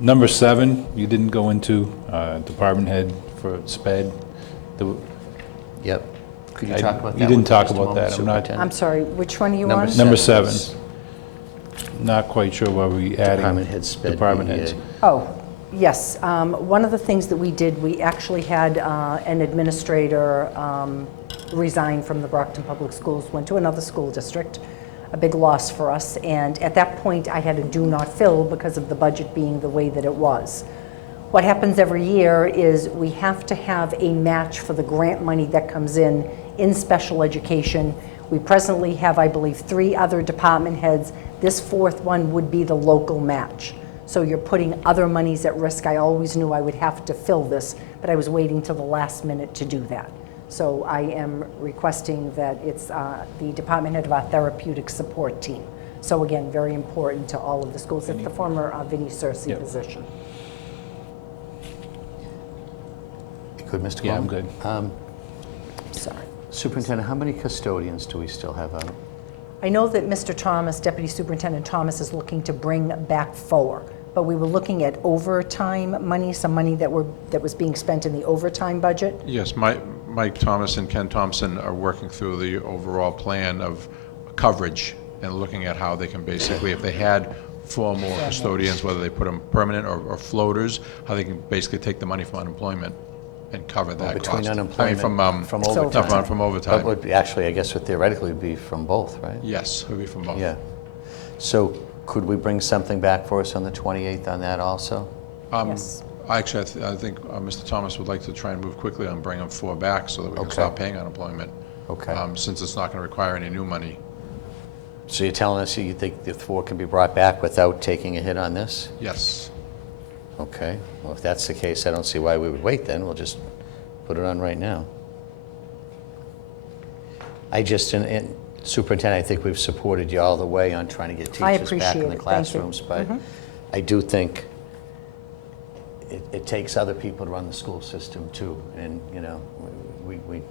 Number 7, you didn't go into department head for SPED. Yep. Could you I- talk about that? you didn't with talk just a about moment, that. I'm not- Superintendent? I'm sorry, which one are you Number on? Number Seven 7, not quite sure why we adding Department head SPED department BEA. heads. Oh, yes. One of the things that we did, we actually had an administrator resign from the Brockton Public Schools, went to another school district, a big loss for us. And at that point, I had a do not fill because of the budget being the way that it was. what happens every year is we have to have a match for the grant money that comes in special education. We presently have, I believe, 3 other department heads. This 4th one would be the local match. So you're putting other monies at risk. I always knew I would have to fill this, but I was waiting till the last minute to do that. So I am requesting that it's the department head of our therapeutic support team. So again, very important to all of the schools. It's the former Vinnie Cersei Yep. position. Good, Mr. Yeah, I'm Gorman? good. Sorry. Superintendent, how many custodians do we still have out? I know that Mr. Thomas, Deputy Superintendent Thomas, is looking to bring back 4, but we were looking at overtime money, some money that was being spent in the overtime budget. Yes, Mike Thomas and Ken Thompson are working through the overall plan of coverage and looking at how they can basically, if they had 4 more custodians, whether they put them permanent or floaters, how they can basically take the money from unemployment and cover that cost. Between unemployment, from It's overtime? overtime. From But overtime. would be, actually, I guess would theoretically be from both, right? Yes, it would be from both. Yeah. So could we bring something back for us on the 28th on that also? Yes. Actually, I think Mr. Thomas would like to try and move quickly on bringing 4 back so that we can Okay. stop paying unemployment. Okay. Since it's not going to require any new money. So you're telling us you think the 4 can be brought back without taking a hit on this? Yes. Okay. Well, if that's the case, I don't see why we would wait then. We'll just put it on right now. I just, and Superintendent, I think we've supported you all the way on trying to get I teachers back in appreciate the it. Thank you. classrooms, but I do think it takes other people to run the school system too. And, we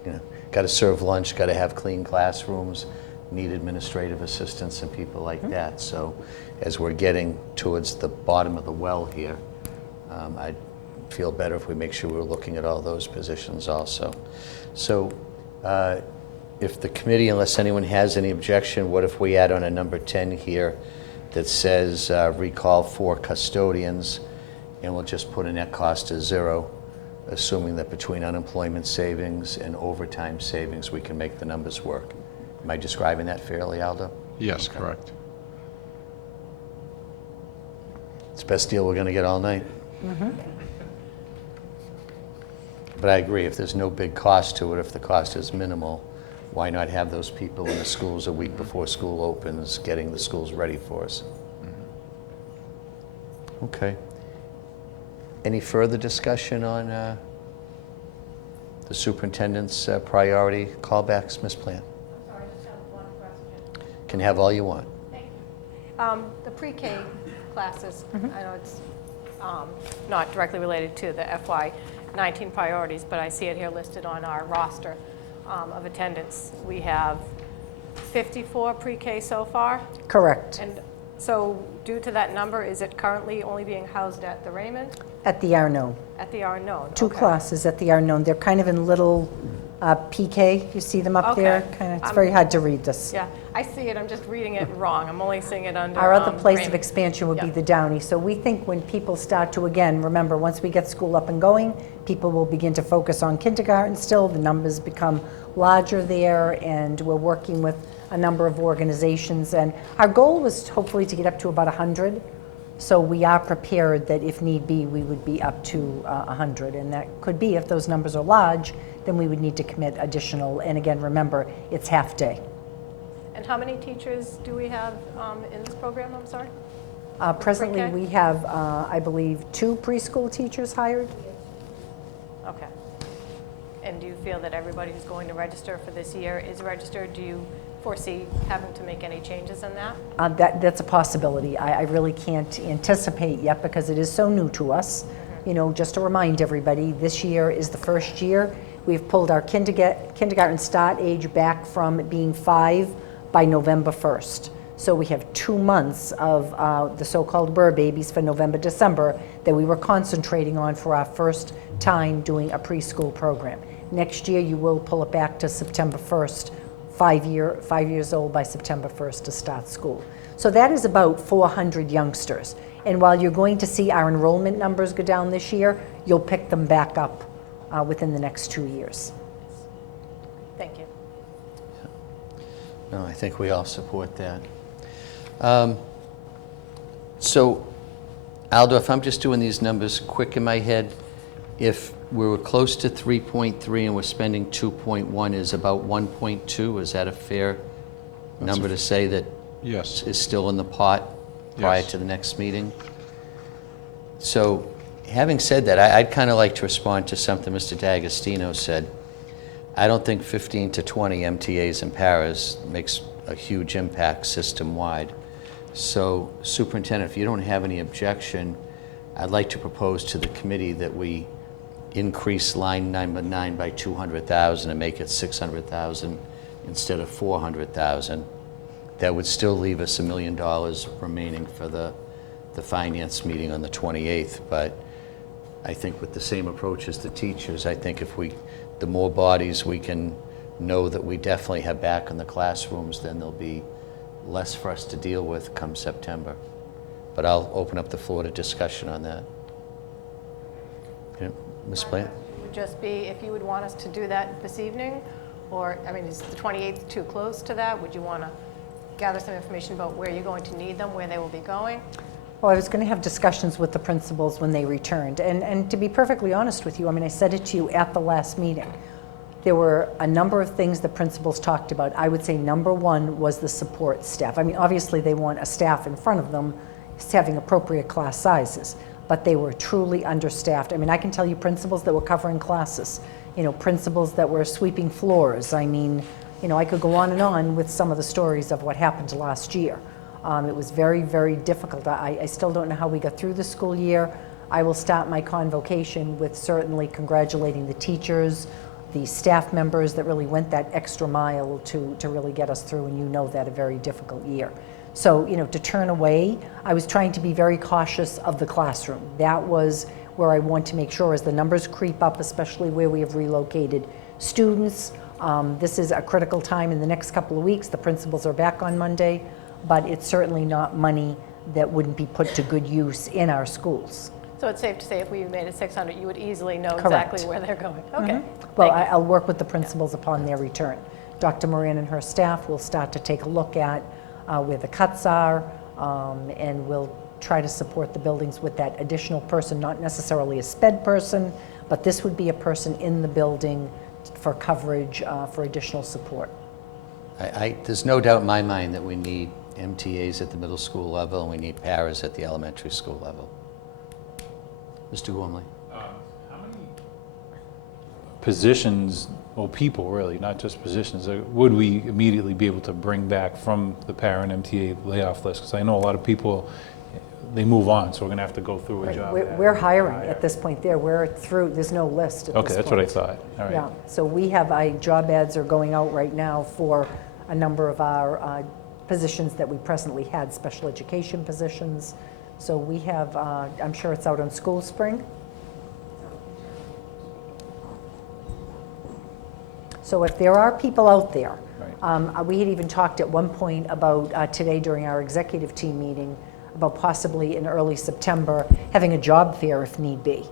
got to serve lunch, got to have clean classrooms, need administrative assistants and people like that. So as we're getting towards the bottom of the well here, I'd feel better if we make sure we're looking at all those positions also. So if the committee, unless anyone has any objection, what if we add on a number 10 here that says recall 4 custodians, and we'll just put a net cost of 0, assuming that between unemployment savings and overtime savings, we can make the numbers work. Am I describing that fairly, Aldo? Yes, correct. It's the best deal we're going to get all night. But I agree, if there's no big cost to it, if the cost is minimal, why not have those people in the schools a week before school opens, getting the schools ready for us? Okay. Any further discussion on the superintendent's priority callbacks, Ms. Plant? Sorry, I just have one question. Can have all you want. Thank you. The pre-K classes, I know it's not directly related to the FY19 priorities, but I see it here listed on our roster of attendance. We have 54 pre-K so far, Correct. and so due to that number, is it currently only being housed at the Raymond? At the Arnone. At the Arnone? 2 okay. classes at the Arnone. They're kind of in little PK. You see them up there? Okay. Kind of. It's very hard to read this. Yeah, I see it, I'm just reading it wrong. I'm only seeing it under Our other place of Raymond. expansion would be Yeah. the Downey. So we think when people start to, again, remember, once we get school up and going, people will begin to focus on kindergarten still. The numbers become larger there, and we're working with a number of organizations. And our goal was hopefully to get up to about 100. So we are prepared that if need be, we would be up to 100. And that could be, if those numbers are large, then we would need to commit additional. And again, remember, it's half day. And how many teachers do we have in this program, I'm sorry? Presently, Pre-K? we have, I believe, 2 preschool teachers hired. Okay. And do you feel that everybody who's going to register for this year is registered? Do you foresee having to make any changes in that? That's a possibility. I really can't anticipate yet because it is so new to us. You know, just to remind everybody, this year is the first year. We've pulled our kindergarten start age back from being 5 by November 1st. So we have 2 months of the so-called burr babies for November, December that we were concentrating on for our first time doing a preschool program. Next year, you will pull it back to September 1st, 5 years old by September 1st to start school. So that is about 400 youngsters. And while you're going to see our enrollment numbers go down this year, you'll pick them back up within the next 2 years. Thank you. No, I think we all support that. So Aldo, if I'm just doing these numbers quick in my head, if we were close to 3.3 and we're spending 2.1 is about 1.2, is that a fair number to say that Yes. is still in the pot prior Yes. to the next meeting? So, having said that, I'd kind of like to respond to something Mr. D'Agostino said. I don't think 15 to 20 MTAs and paras makes a huge impact system-wide. So, Superintendent, if you don't have any objection, I'd like to propose to the committee that we increase line number 9 by 200,000 and make it 600,000 instead of 400,000. That would still leave us $1 million remaining for the finance meeting on the 28th. But I think with the same approach as the teachers, I think if the more bodies we can know that we definitely have back in the classrooms, then there'll be less for us to deal with come September. But I'll open up the floor to discussion on that. Okay, Ms. Plant? It would just be if you would want us to do that this evening, or, I mean, is the 28th too close to that? Would you want to gather some information about where you're going to need them, where they will be going? Well, I was going to have discussions with the principals when they returned. And to be perfectly honest with you, I mean, I said it to you at the last meeting. There were a number of things the principals talked about. I would say number one was the support staff. I mean, obviously they want a staff in front of them having appropriate class sizes, but they were truly understaffed. I mean, I can tell you principals that were covering classes, you know, principals that were sweeping floors. I mean, you know, I could go on with some of the stories of what happened last year. It was very, very difficult. I still don't know how we got through the school year. I will start my convocation with certainly congratulating the teachers, the staff members that really went that extra mile to really get us through, and you know that, a very difficult year. So, you know, to turn away, I was trying to be very cautious of the classroom. That was where I want to make sure as the numbers creep up, especially where we have relocated students. This is a critical time in the next couple of weeks. The principals are back on Monday, but it's certainly not money that wouldn't be put to good use in our schools. So it's safe to say if we made it 600, you would easily know Correct. exactly where they're going? Okay. Well, Thank you. I'll work with the principals upon their return. Dr. Moran and her staff will start to take a look at where the cuts are, and we'll try to support the buildings with that additional person, not necessarily a SPED person, but this would be a person in the building for coverage, for additional support. There's no doubt in my mind that we need MTAs at the middle school level and we need paras at the elementary school level. Mr. Gormley? How many positions, well, people really, not just positions, would we immediately be able to bring back from the para and MTA layoff list? Because I know a lot of people, they move on, so we're going to have to go through a job. We're hiring at this point there. We're through, there's no list at this point. Okay, that's what I thought. All right. Yeah, so we have, job ads are going out right now for a number of our positions that we presently had, special education positions. So we have, I'm sure it's out on School Spring. So if there are people out there, we had even talked at one point about today during our executive team meeting about possibly in early September having a job fair if need be.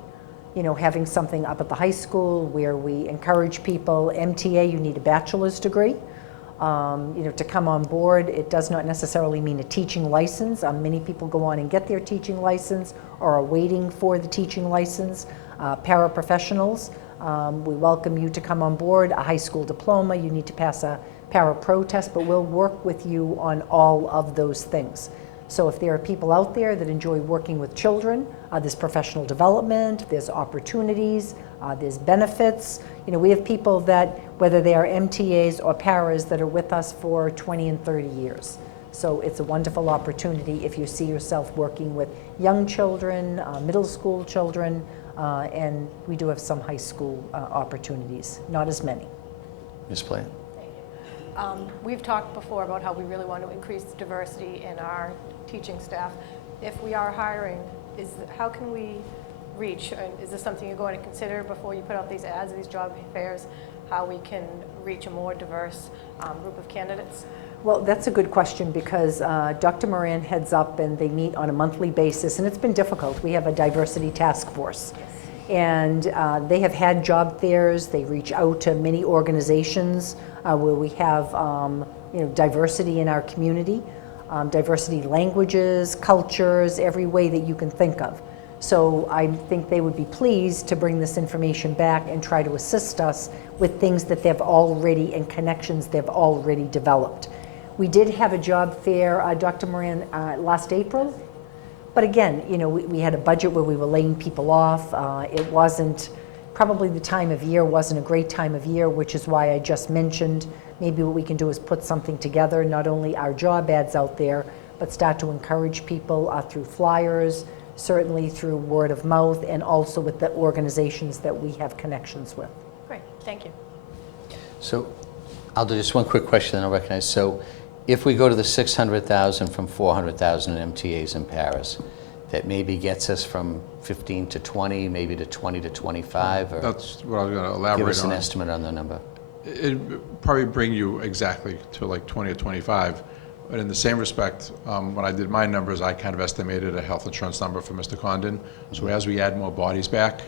You know, having something up at the high school where we encourage people. MTA, you need a bachelor's degree. You know, to come on board. It does not necessarily mean a teaching license. Many people go on and get their teaching license or are waiting for the teaching license. Paraprofessionals, we welcome you to come on board. A high school diploma, you need to pass a para-pro test, but we'll work with you on all of those things. So if there are people out there that enjoy working with children, there's professional development, there's opportunities, there's benefits. You know, we have people that, whether they are MTAs or paras, that are with us for 20 and 30 years. So it's a wonderful opportunity if you see yourself working with young children, middle school children, and we do have some high school opportunities, not as many. Ms. Plant? We've talked before about how we really want to increase the diversity in our teaching staff. If we are hiring, how can we reach, is this something you're going to consider before you put out these ads, these job fairs, how we can reach a more diverse group of candidates? Well, that's a good question because Dr. Moran heads up and they meet on a monthly basis, and it's been difficult. We have a diversity task force. Yes. And they have had job fairs. They reach out to many organizations where we have you know, diversity in our community. diversity languages, cultures, every way that you can think of. So I think they would be pleased to bring this information back and try to assist us with things that they've already, and connections they've already developed. We did have a job fair, Dr. Moran, last April. But again, you know, we had a budget where we were laying people off. It wasn't, probably the time of year wasn't a great time of year, which is why I just mentioned maybe what we can do is put something together, not only our job ads out there, but start to encourage people through flyers, certainly through word of mouth, and also with the organizations that we have connections with. Great, thank you. So I'll do just one quick question, then I'll recognize. So if we go to the 600,000 from 400,000 in MTAs and paras, that maybe gets us from 15 to 20, maybe to 20 to 25, or That's what I was going to elaborate on. give us an estimate on the number. It'd probably bring you exactly to like 20 or 25. But in the same respect, when I did my numbers, I kind of estimated a health insurance number for Mr. Condon. So as we add more bodies back,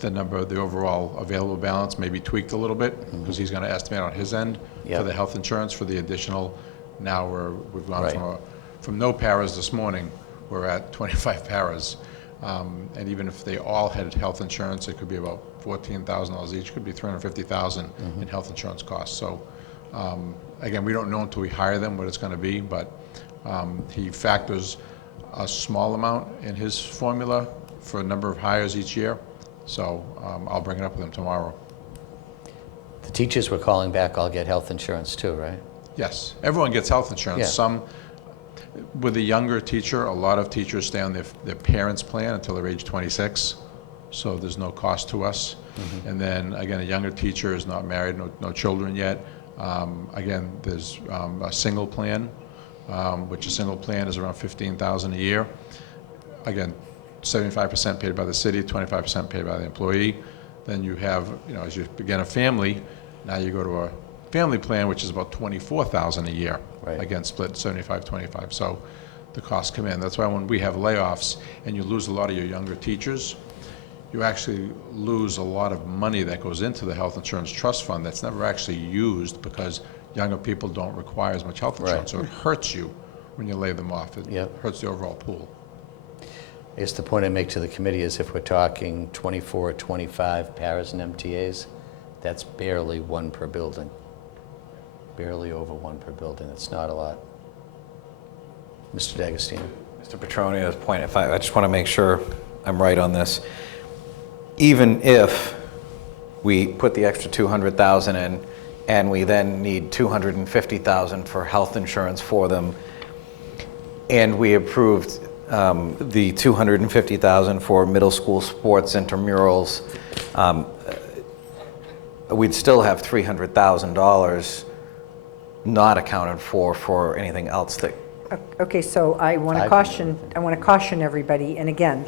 the number, the overall available balance may be tweaked a little bit, because he's going to estimate on his end for the health insurance for the additional. Now we've gone from no paras this morning, we're at 25 paras. And even if they all had health insurance, it could be about $14,000 each, could be $350,000 in health insurance costs. So again, we don't know until we hire them what it's going to be, but he factors a small amount in his formula for a number of hires each year. So I'll bring it up with him tomorrow. The teachers we're calling back all get health insurance too, right? Yes, everyone gets health insurance. Yeah. Some, with a younger teacher, a lot of teachers stay on their parents' plan until they're age 26, so there's no cost to us. And then, again, a younger teacher is not married, no children yet. Again, there's a single plan, which a single plan is around $15,000 a year. Again, 75% paid by the city, 25% paid by the employee. Then you have, you know, as you begin a family, now you go to a family plan, which is about $24,000 a year. Right. Again, split 75-25. So the costs come in. That's why when we have layoffs and you lose a lot of your younger teachers, you actually lose a lot of money that goes into the health insurance trust fund that's never actually used, because younger people don't require as much health insurance. So it hurts you when you lay them off. It hurts the overall pool. I guess the point I make to the committee is if we're talking 24 or 25 paras and MTAs, that's barely one per building. Barely over one per building. That's not a lot. Mr. D'Agostino. Mr. Petronio's point, I just want to make sure I'm right on this. Even if we put the extra 200,000 in and we then need 250,000 for health insurance for them, and we approved the 250,000 for middle school sports intramurals, we'd still have $300,000 not accounted for anything else that. Okay, so I want to caution everybody, and again,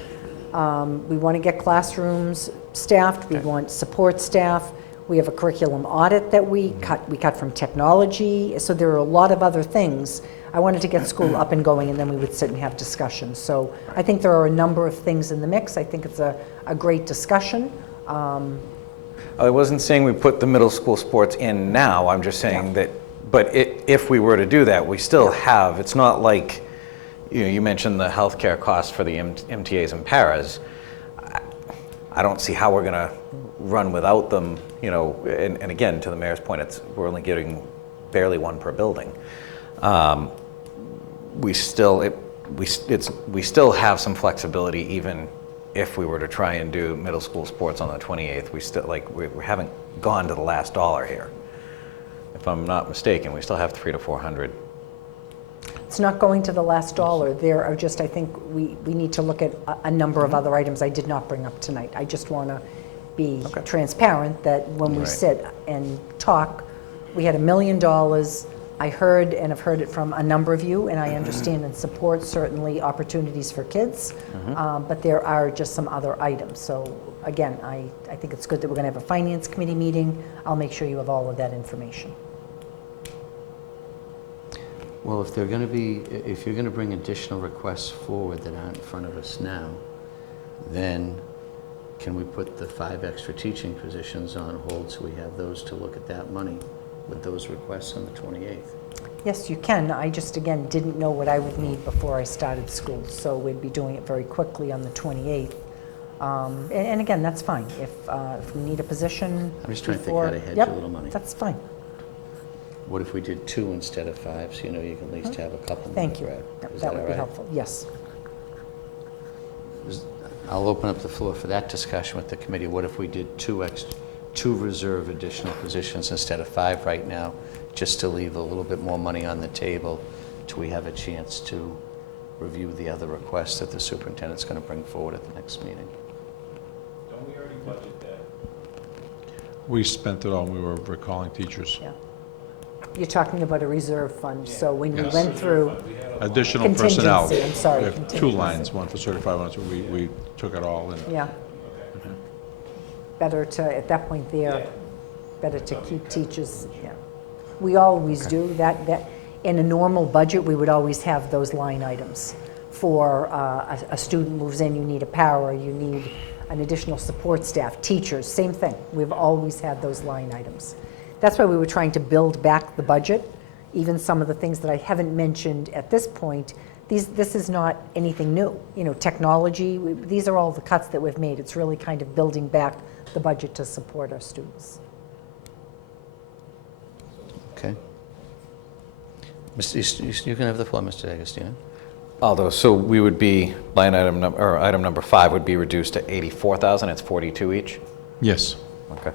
we want to get classrooms staffed, we want support staff, we have a curriculum audit that we cut from technology, so there are a lot of other things. I wanted to get school up and going, and then we would sit and have discussions. So I think there are a number of things in the mix. I think it's a great discussion. I wasn't saying we put the middle school sports in now, I'm just saying that, but if we were to do that, we still have, it's not like, you know, you mentioned the healthcare costs for the MTAs and paras. I don't see how we're going to run without them, you know, and again, to the mayor's point, we're only getting barely one per building. We still have some flexibility even if we were to try and do middle school sports on the 28th. We haven't gone to the last dollar here. If I'm not mistaken, we still have 300 to 400. It's not going to the last dollar. There are just, I think we need to look at a number of other items I did not bring up tonight. I just want to be transparent that when we sit and talk, we had $1 million. I heard and have heard it from a number of you, and I understand and support certainly opportunities for kids, but there are just some other items. So again, I think it's good that we're going to have a finance committee meeting. I'll make sure you have all of that information. Well, if you're going to bring additional requests forward that aren't in front of us now, then can we put the 5 extra teaching positions on hold so we have those to look at that money with those requests on the 28th? Yes, you can. I just, again, didn't know what I would need before I started school, so we'd be doing it very quickly on the 28th. And again, that's fine. If we need a position I'm just trying to think before- how to hedge Yep, a little money. that's fine. What if we did 2 instead of 5, so you know you can at least have a couple more Thank to you. grab? Yep, Is that all would be right? helpful, yes. I'll open up the floor for that discussion with the committee. What if we did 2 reserve additional positions instead of 5 right now, just to leave a little bit more money on the table till we have a chance to review the other requests that the superintendent's going to bring forward at the next meeting? Don't we already budget that? We spent it all when we were recalling teachers. Yeah. You're talking about a reserve fund, so when we Yes. went through, Additional personnel. Contingency, I'm sorry, We have 2 contingency. lines, one for certified, one for, we took it all and yeah. Better to, at that point there, better to keep teachers, yeah. We always do, that, in a normal budget, we would always have those line items. For a student moves in, you need a para, you need an additional support staff, teachers, same thing. We've always had those line items. That's why we were trying to build back the budget, even some of the things that I haven't mentioned at this point. This is not anything new. You know, technology, these are all the cuts that we've made. It's really kind of building back the budget to support our students. Okay. You can have the floor, Mr. D'Agostino. Although, so we would be, line item number, or item number 5 would be reduced to 84,000, it's 42 each? yes. Okay.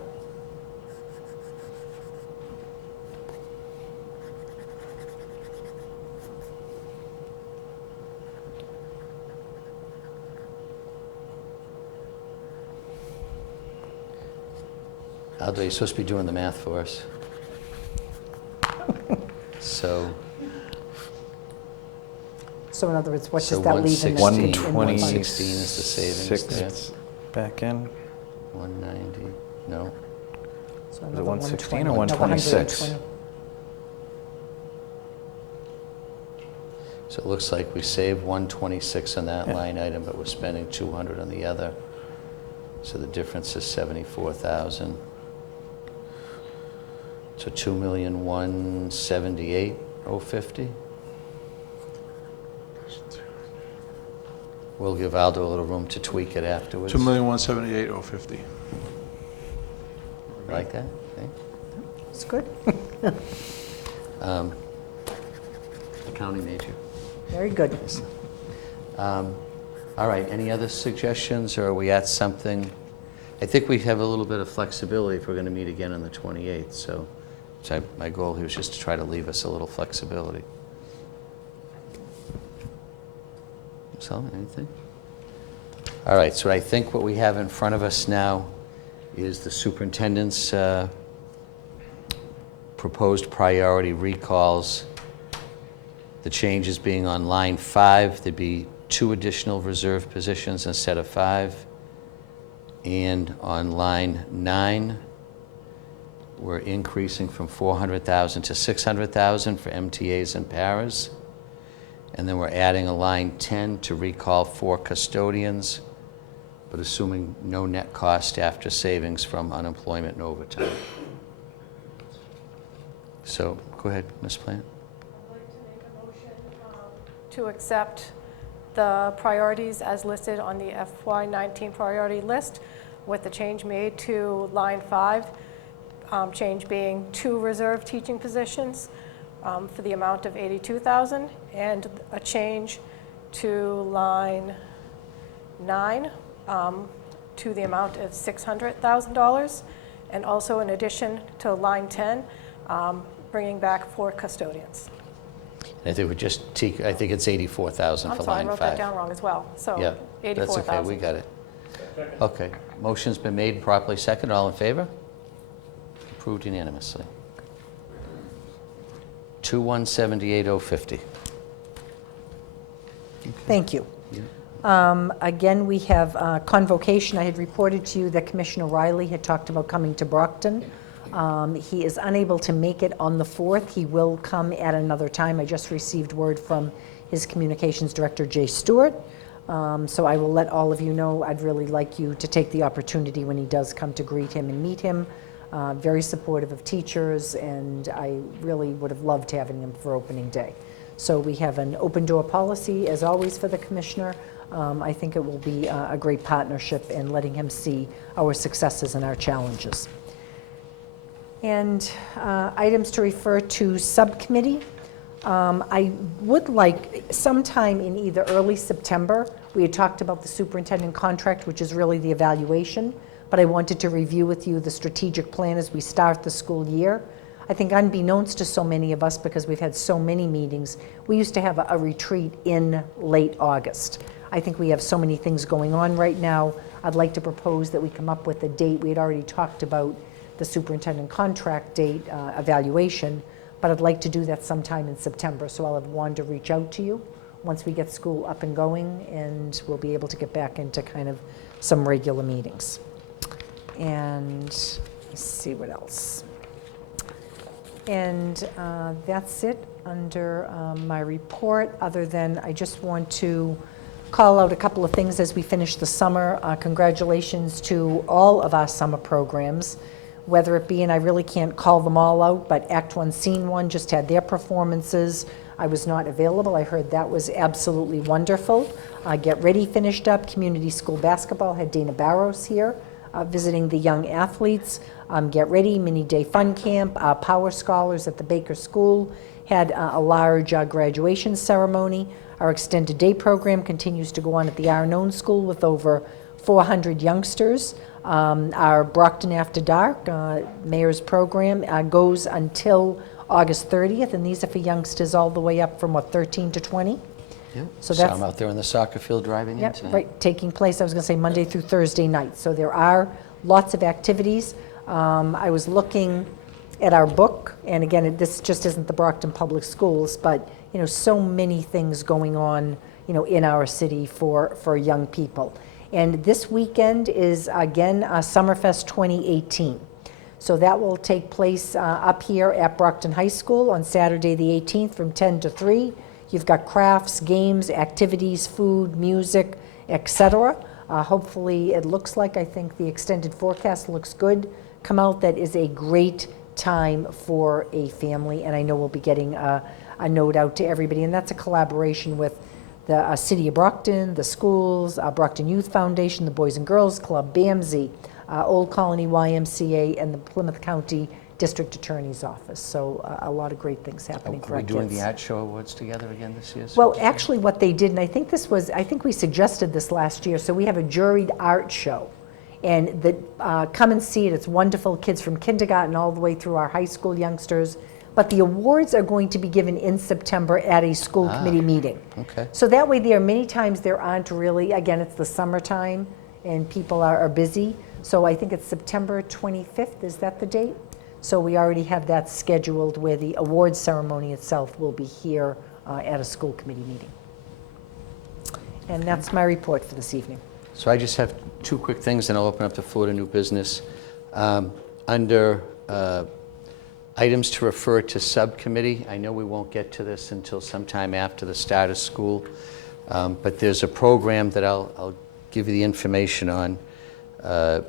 Aldo, you're supposed to be doing the math for us. So, So in other words, what So does that leave in the? 116. in the budget? 116 is the savings there. 6 back in. 190, no. So it another 116 or 120, another 126? 120. So it looks like we saved 126 on that Yeah. line item, but we're spending 200 on the other. So the difference is 74,000. So 2,178,050. We'll give Aldo a little room to tweak it afterwards. 2,178,050. Like that? Okay. It's good. Accounting major. Very good. All right, any other suggestions, or are we at something? I think we have a little bit of flexibility if we're going to meet again on the 28th, so my goal here was just to try to leave us a little flexibility. So, anything? All right, so I think what we have in front of us now is the superintendent's proposed priority recalls. The changes being on line 5, there'd be 2 additional reserve positions instead of 5. And on line 9, we're increasing from 400,000 to 600,000 for MTAs and paras. And then we're adding a line 10 to recall 4 custodians, but assuming no net cost after savings from unemployment and overtime. So, go ahead, Ms. Plant. I'd like to make a motion to accept the priorities as listed on the FY19 priority list with the change made to line 5, change being 2 reserve teaching positions for the amount of $82,000, and a change to line 9 to the amount of $600,000, and also in addition to line 10, bringing back 4 custodians. I think we just, I think it's 84,000 I'm for sorry, I line 5. wrote that down wrong as well, so Yeah, that's okay, 84,000. we got it. Okay, motion's been made and properly seconded, all in favor? Approved unanimously. 2,178,050. Thank you. Again, we have convocation. I had reported to you that Commissioner Riley had talked about coming to Brockton. He is unable to make it on the 4th. He will come at another time. I just received word from his communications director, Jay Stewart. So I will let all of you know. I'd really like you to take the opportunity when he does come to greet him and meet him. very supportive of teachers, and I really would have loved having him for opening day. So we have an open door policy, as always, for the commissioner. I think it will be a great partnership in letting him see our successes and our challenges. And items to refer to subcommittee. I would like, sometime in either early September, we had talked about the superintendent contract, which is really the evaluation, but I wanted to review with you the strategic plan as we start the school year. I think unbeknownst to so many of us, because we've had so many meetings, we used to have a retreat in late August. I think we have so many things going on right now. I'd like to propose that we come up with a date. We had already talked about the superintendent contract date evaluation, but I'd like to do that sometime in September. So I'll have Wanda reach out to you once we get school up and going, and we'll be able to get back into kind of some regular meetings. And let's see what else. And that's it under my report, other than I just want to call out a couple of things as we finish the summer. Congratulations to all of our summer programs, whether it be, and I really can't call them all out, but Act One, Scene One just had their performances. I was not available. I heard that was absolutely wonderful. Get Ready finished up. Community School Basketball had Dana Barros here visiting the young athletes. Get Ready, Mini Day Fun Camp. Power Scholars at the Baker School had a large graduation ceremony. Our extended day program continues to go on at the Arnone School with over 400 youngsters. Our Brockton After Dark, Mayor's program, goes until August 30th, and these are for youngsters all the way up from, what, 13 to 20? Yeah. So Saw that's- them out there on the soccer field driving in Yep, tonight. right, taking place, I was going to say Monday through Thursday night. So there are lots of activities. I was looking at our book, and again, this just isn't the Brockton Public Schools, but, you know, so many things going on, you know, in our city for young people. And this weekend is, again, Summerfest 2018. So that will take place up here at Brockton High School on Saturday the 18th from 10 to 3. You've got crafts, games, activities, food, music, etc. Hopefully, it looks like, I think the extended forecast looks good. Come out, that is a great time for a family, and I know we'll be getting a note out to everybody, and that's a collaboration with the City of Brockton, the schools, Brockton Youth Foundation, the Boys and Girls Club, BAMSI, Old Colony YMCA, and the Plymouth County District Attorney's Office. So a lot of great things happening for Are our we kids. doing the art show awards together again this year? Well, actually, what they did, and I think we suggested this last year, so we have a juried art show. And come and see it. It's wonderful. Kids from kindergarten all the way through our high school youngsters. But the awards are going to be given in September at a school committee meeting. Okay. So that way, many times there aren't really, again, it's the summertime and people are busy. So I think it's September 25th, is that the date? So we already have that scheduled, where the awards ceremony itself will be here at a school committee meeting. And that's my report for this evening. So I just have two quick things, and I'll open up the floor to new business. Under items to refer to subcommittee, I know we won't get to this until sometime after the start of school, but there's a program that I'll give you the information on. The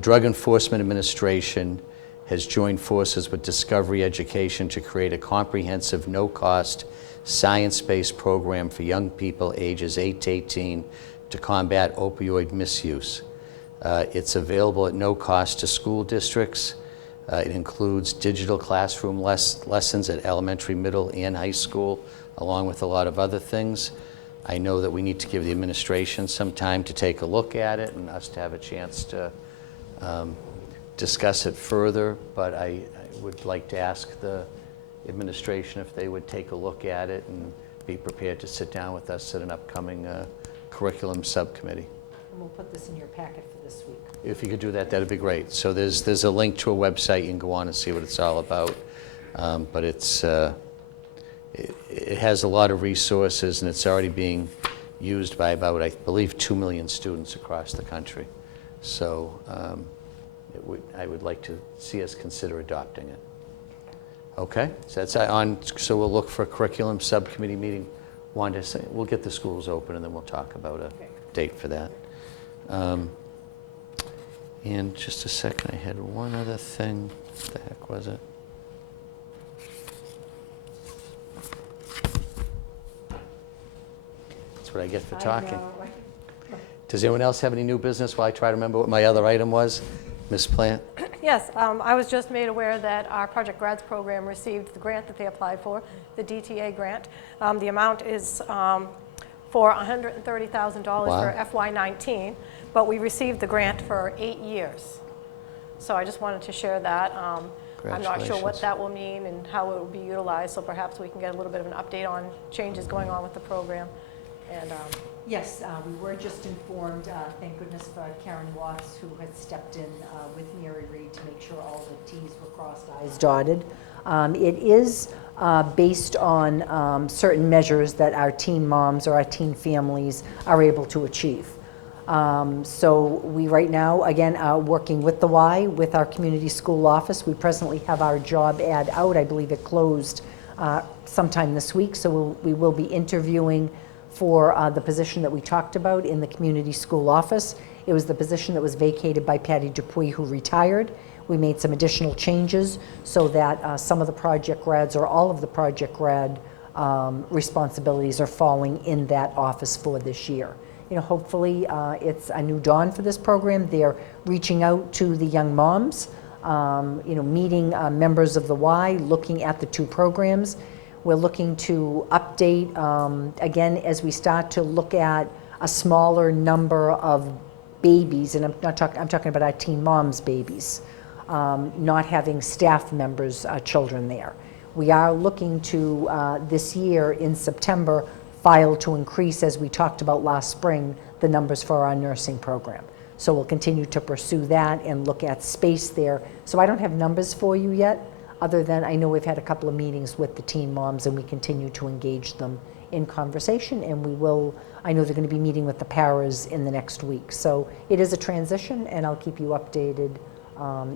Drug Enforcement Administration has joined forces with Discovery Education to create a comprehensive, no-cost, science-based program for young people ages 8 to 18 to combat opioid misuse. It's available at no cost to school districts. It includes digital classroom lessons at elementary, middle, and high school, along with a lot of other things. I know that we need to give the administration some time to take a look at it and us to have a chance to discuss it further, but I would like to ask the administration if they would take a look at it and be prepared to sit down with us at an upcoming curriculum subcommittee. And we'll put this in your packet for this week. If you could do that, that'd be great. So there's a link to a website. You can go on and see what it's all about. But it has a lot of resources, and it's already being used by about, I believe, 2 million students across the country. So I would like to see us consider adopting it. Okay, so that's on. So we'll look for a curriculum subcommittee meeting. Wanda, we'll get the schools open, and then we'll talk about a date for that. And just a second, I had one other thing. What the heck was it? That's what I get for talking. Does anyone else have any new business while I try to remember what my other item was? Ms. Plant? Yes, I was just made aware that our Project Grads program received the grant that they applied for, the DTA grant. The amount is for $130,000 Wow. for FY19, but we received the grant for 8 years. So I just wanted to share that. I'm not sure what Congratulations. that will mean and how it will be utilized, so perhaps we can get a little bit of an update on changes going on with the program. And Yes, we were just informed, thank goodness for Karen Watts, who had stepped in with Mary Reed to make sure all the Ts were crossed, Is dotted. It is based on certain measures that our teen moms or our teen families are able to achieve. So we right now, again, are working with the Y, with our community school office. We presently have our job ad out. I believe it closed sometime this week, so we will be interviewing for the position that we talked about in the community school office. It was the position that was vacated by Patty Dupuy, who retired. We made some additional changes so that some of the project grads or all of the project grad responsibilities are falling in that office for this year. You know, hopefully it's a new dawn for this program. They're reaching out to the young moms, you know, meeting members of the Y, looking at the two programs. We're looking to update, again, as we start to look at a smaller number of babies, and I'm talking about our teen moms' babies, not having staff members' children there. We are looking to, this year in September, file to increase, as we talked about last spring, the numbers for our nursing program. So we'll continue to pursue that and look at space there. So I don't have numbers for you yet, other than I know we've had a couple of meetings with the teen moms and we continue to engage them in conversation, and we will, I know they're going to be meeting with the paras in the next week. So it is a transition, and I'll keep you updated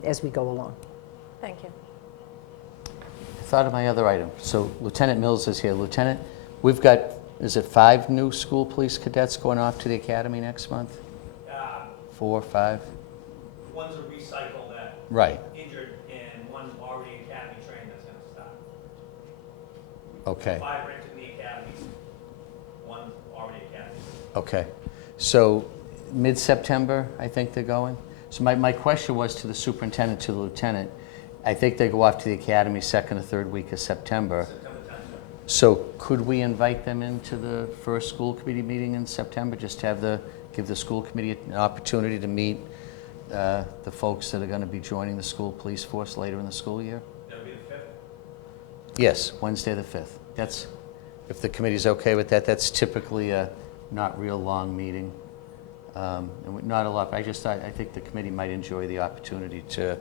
as we go along. thank you. Thought of my other item. So Lieutenant Mills is here. Lieutenant, we've got, is it 5 new school police cadets going off to the academy next month? 4, 5? One's a recycle that Right. injured, and one's already academy trained that's gonna start. Okay. 5 rented in the academy, one's already academy. Okay. So mid-September, I think they're going? So my question was to the superintendent, to the lieutenant. I think they go off to the academy second or third week of September. September 10th. So could we invite them into the first school committee meeting in September? Just have give the school committee an opportunity to meet the folks that are going to be joining the school police force later in the school year? That'll be the 5th. Yes, Wednesday the 5th. That's, if the committee's okay with that, that's typically a not real long meeting. And not a lot, but I think the committee might enjoy the opportunity to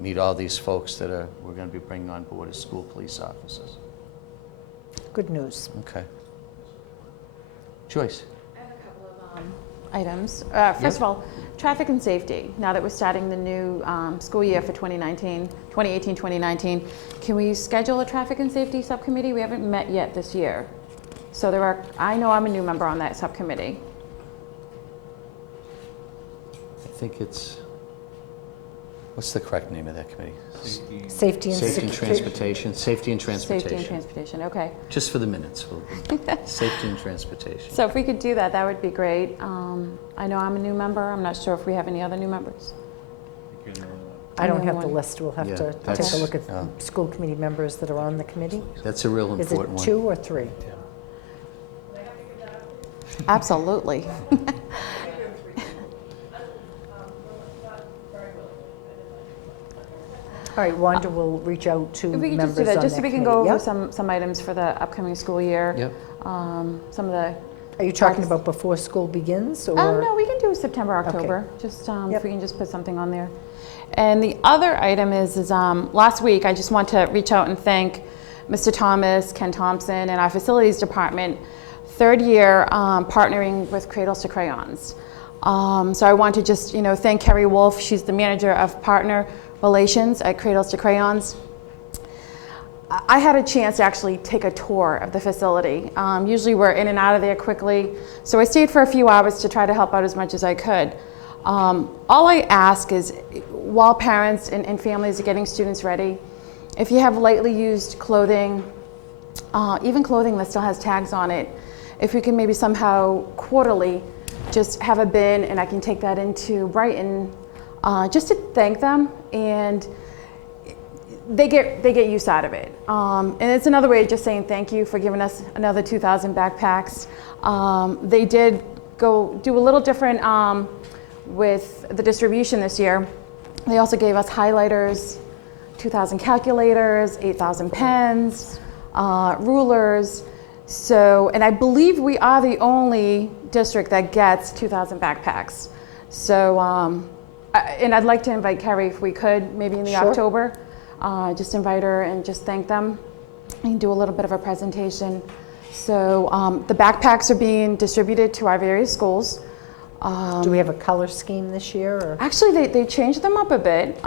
meet all these folks that we're going to be bringing on board as school police officers. Good news. Okay. Joyce? I have a couple of items. First of all, traffic and safety. Now that we're starting the new school year for 2018-2019, can we schedule a traffic and safety subcommittee? We haven't met yet this year. So I know I'm a new member on that subcommittee. I think it's, what's the correct name of that committee? Safety and Safety and Transportation. Safety and Safety and Transportation. transportation, okay. Just for the minutes. Safety and Transportation. So if we could do that, that would be great. I know I'm a new member. I'm not sure if we have any other new members. I don't have the Everyone. list. We'll have Yeah, to take that's- a look at yeah. school committee members that are on the committee. That's a real Is important it one. 2 or 3? Absolutely. All right, Wanda will reach out to If we could members just do on that, just so we can go committee. over Yep. some items for the upcoming school year. Yep. Some of the, Are you talking about before school begins, or? no, we can do September, October. Just Yep. if we can just put something on there. And the other item is last week, I just want to reach out and thank Mr. Thomas, Ken Thompson, and our facilities department, third year partnering with Cradles to Crayons. So I want to just, thank Kerry Wolf. She's the manager of partner relations at Cradles to Crayons. I had a chance to actually take a tour of the facility. Usually we're in and out of there quickly, so I stayed for a few hours to try to help out as much as I could. All I ask is, while parents and families are getting students ready, if you have lightly used clothing, even clothing that still has tags on it, if we can maybe somehow quarterly just have a bin, and I can take that into Brighton just to thank them, and they get use out of it. And it's another way of just saying thank you for giving us another 2,000 backpacks. They did go do a little different with the distribution this year. They also gave us highlighters, 2,000 calculators, 8,000 pens, rulers. So, and I believe we are the only district that gets 2,000 backpacks. So, and I'd like to invite Kerry if we could, maybe in the Sure. October, just invite her and just thank them and do a little bit of a presentation. So the backpacks are being distributed to our various schools. Do we have a color scheme this year? Or? Actually, they changed them up a bit.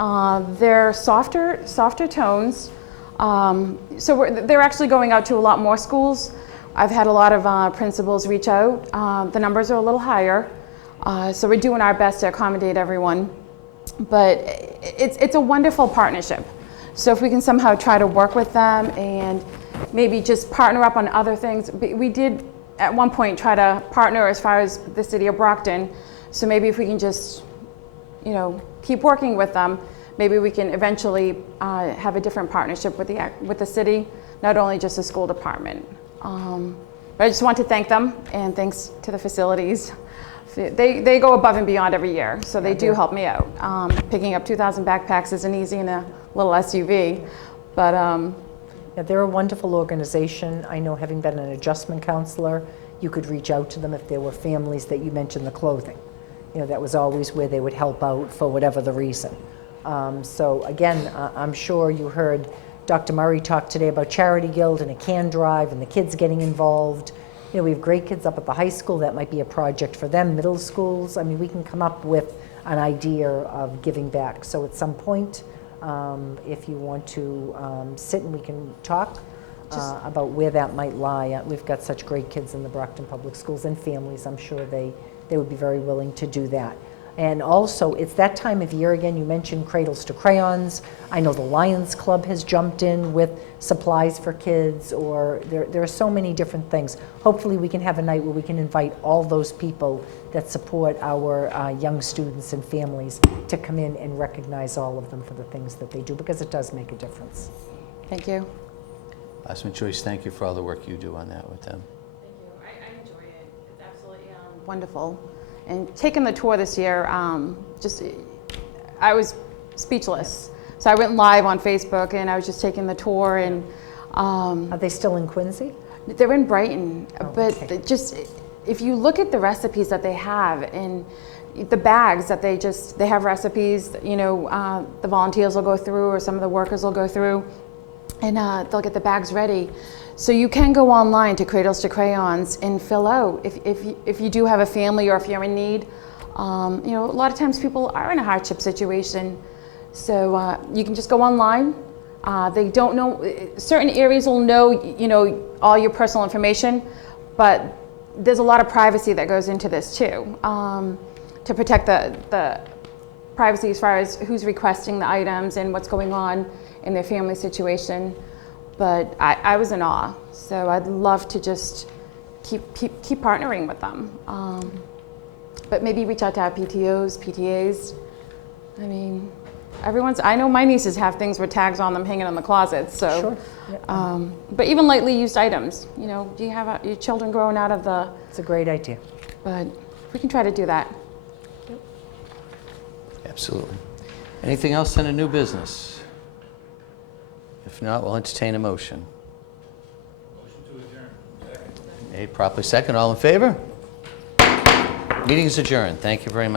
They're softer tones. So they're actually going out to a lot more schools. I've had a lot of principals reach out. The numbers are a little higher. So we're doing our best to accommodate everyone. But it's a wonderful partnership. So if we can somehow try to work with them and maybe just partner up on other things. We did at one point try to partner as far as the city of Brockton. So maybe if we can just, keep working with them, maybe we can eventually have a different partnership with the city, not only just the school department. But I just want to thank them, and thanks to the facilities. They go above and beyond every year, so they do help me out. Picking up 2,000 backpacks isn't easy in a little SUV, but Yeah, they're a wonderful organization. I know, having been an adjustment counselor, you could reach out to them if there were families that you mentioned the clothing. That was always where they would help out for whatever the reason. So again, I'm sure you heard Dr. Murray talk today about Charity Guild and a can drive and the kids getting involved. We have great kids up at the high school. That might be a project for them, middle schools. I mean, we can come up with an idea of giving back. So at some point, if you want to sit and we can talk about where that might lie. We've got such great kids in the Brockton Public Schools and families. I'm sure they would be very willing to do that. And also, it's that time of year again. You mentioned Cradles to Crayons. I know the Lions Club has jumped in with supplies for kids, or there are so many different things. Hopefully we can have a night where we can invite all those people that support our young students and families to come in and recognize all of them for the things that they do, because it does make a difference. thank you. Osman Choice, thank you for all the work you do on that with them. Thank you. I enjoy it. It's absolutely wonderful. And taking the tour this year, I was speechless. So I went live on Facebook, and I was just taking the tour. And Are they still in Quincy? they're in Brighton, but okay. just if you look at the recipes that they have and the bags that they have recipes. The volunteers will go through, or some of the workers will go through, and they'll get the bags ready. So you can go online to Cradles to Crayons and fill out if you do have a family, or if you're in need. A lot of times people are in a hardship situation, so you can just go online. They don't know, certain areas will know, all your personal information, but there's a lot of privacy that goes into this too, to protect the privacy as far as who's requesting the items and what's going on in their family situation. But I was in awe, so I'd love to just keep partnering with them. But maybe reach out to our PTOs, PTAs. I mean, I know my nieces have things with tags on them hanging in the closet, so. Sure. Yeah. But even lightly used items, do you have your children growing out of the, It's a great idea. but we can try to do that. Absolutely. Anything else in a new business? If not, we'll entertain a motion. Motion to adjourn. Second. Made properly second. All in favor? Meeting is adjourned. Thank you very much.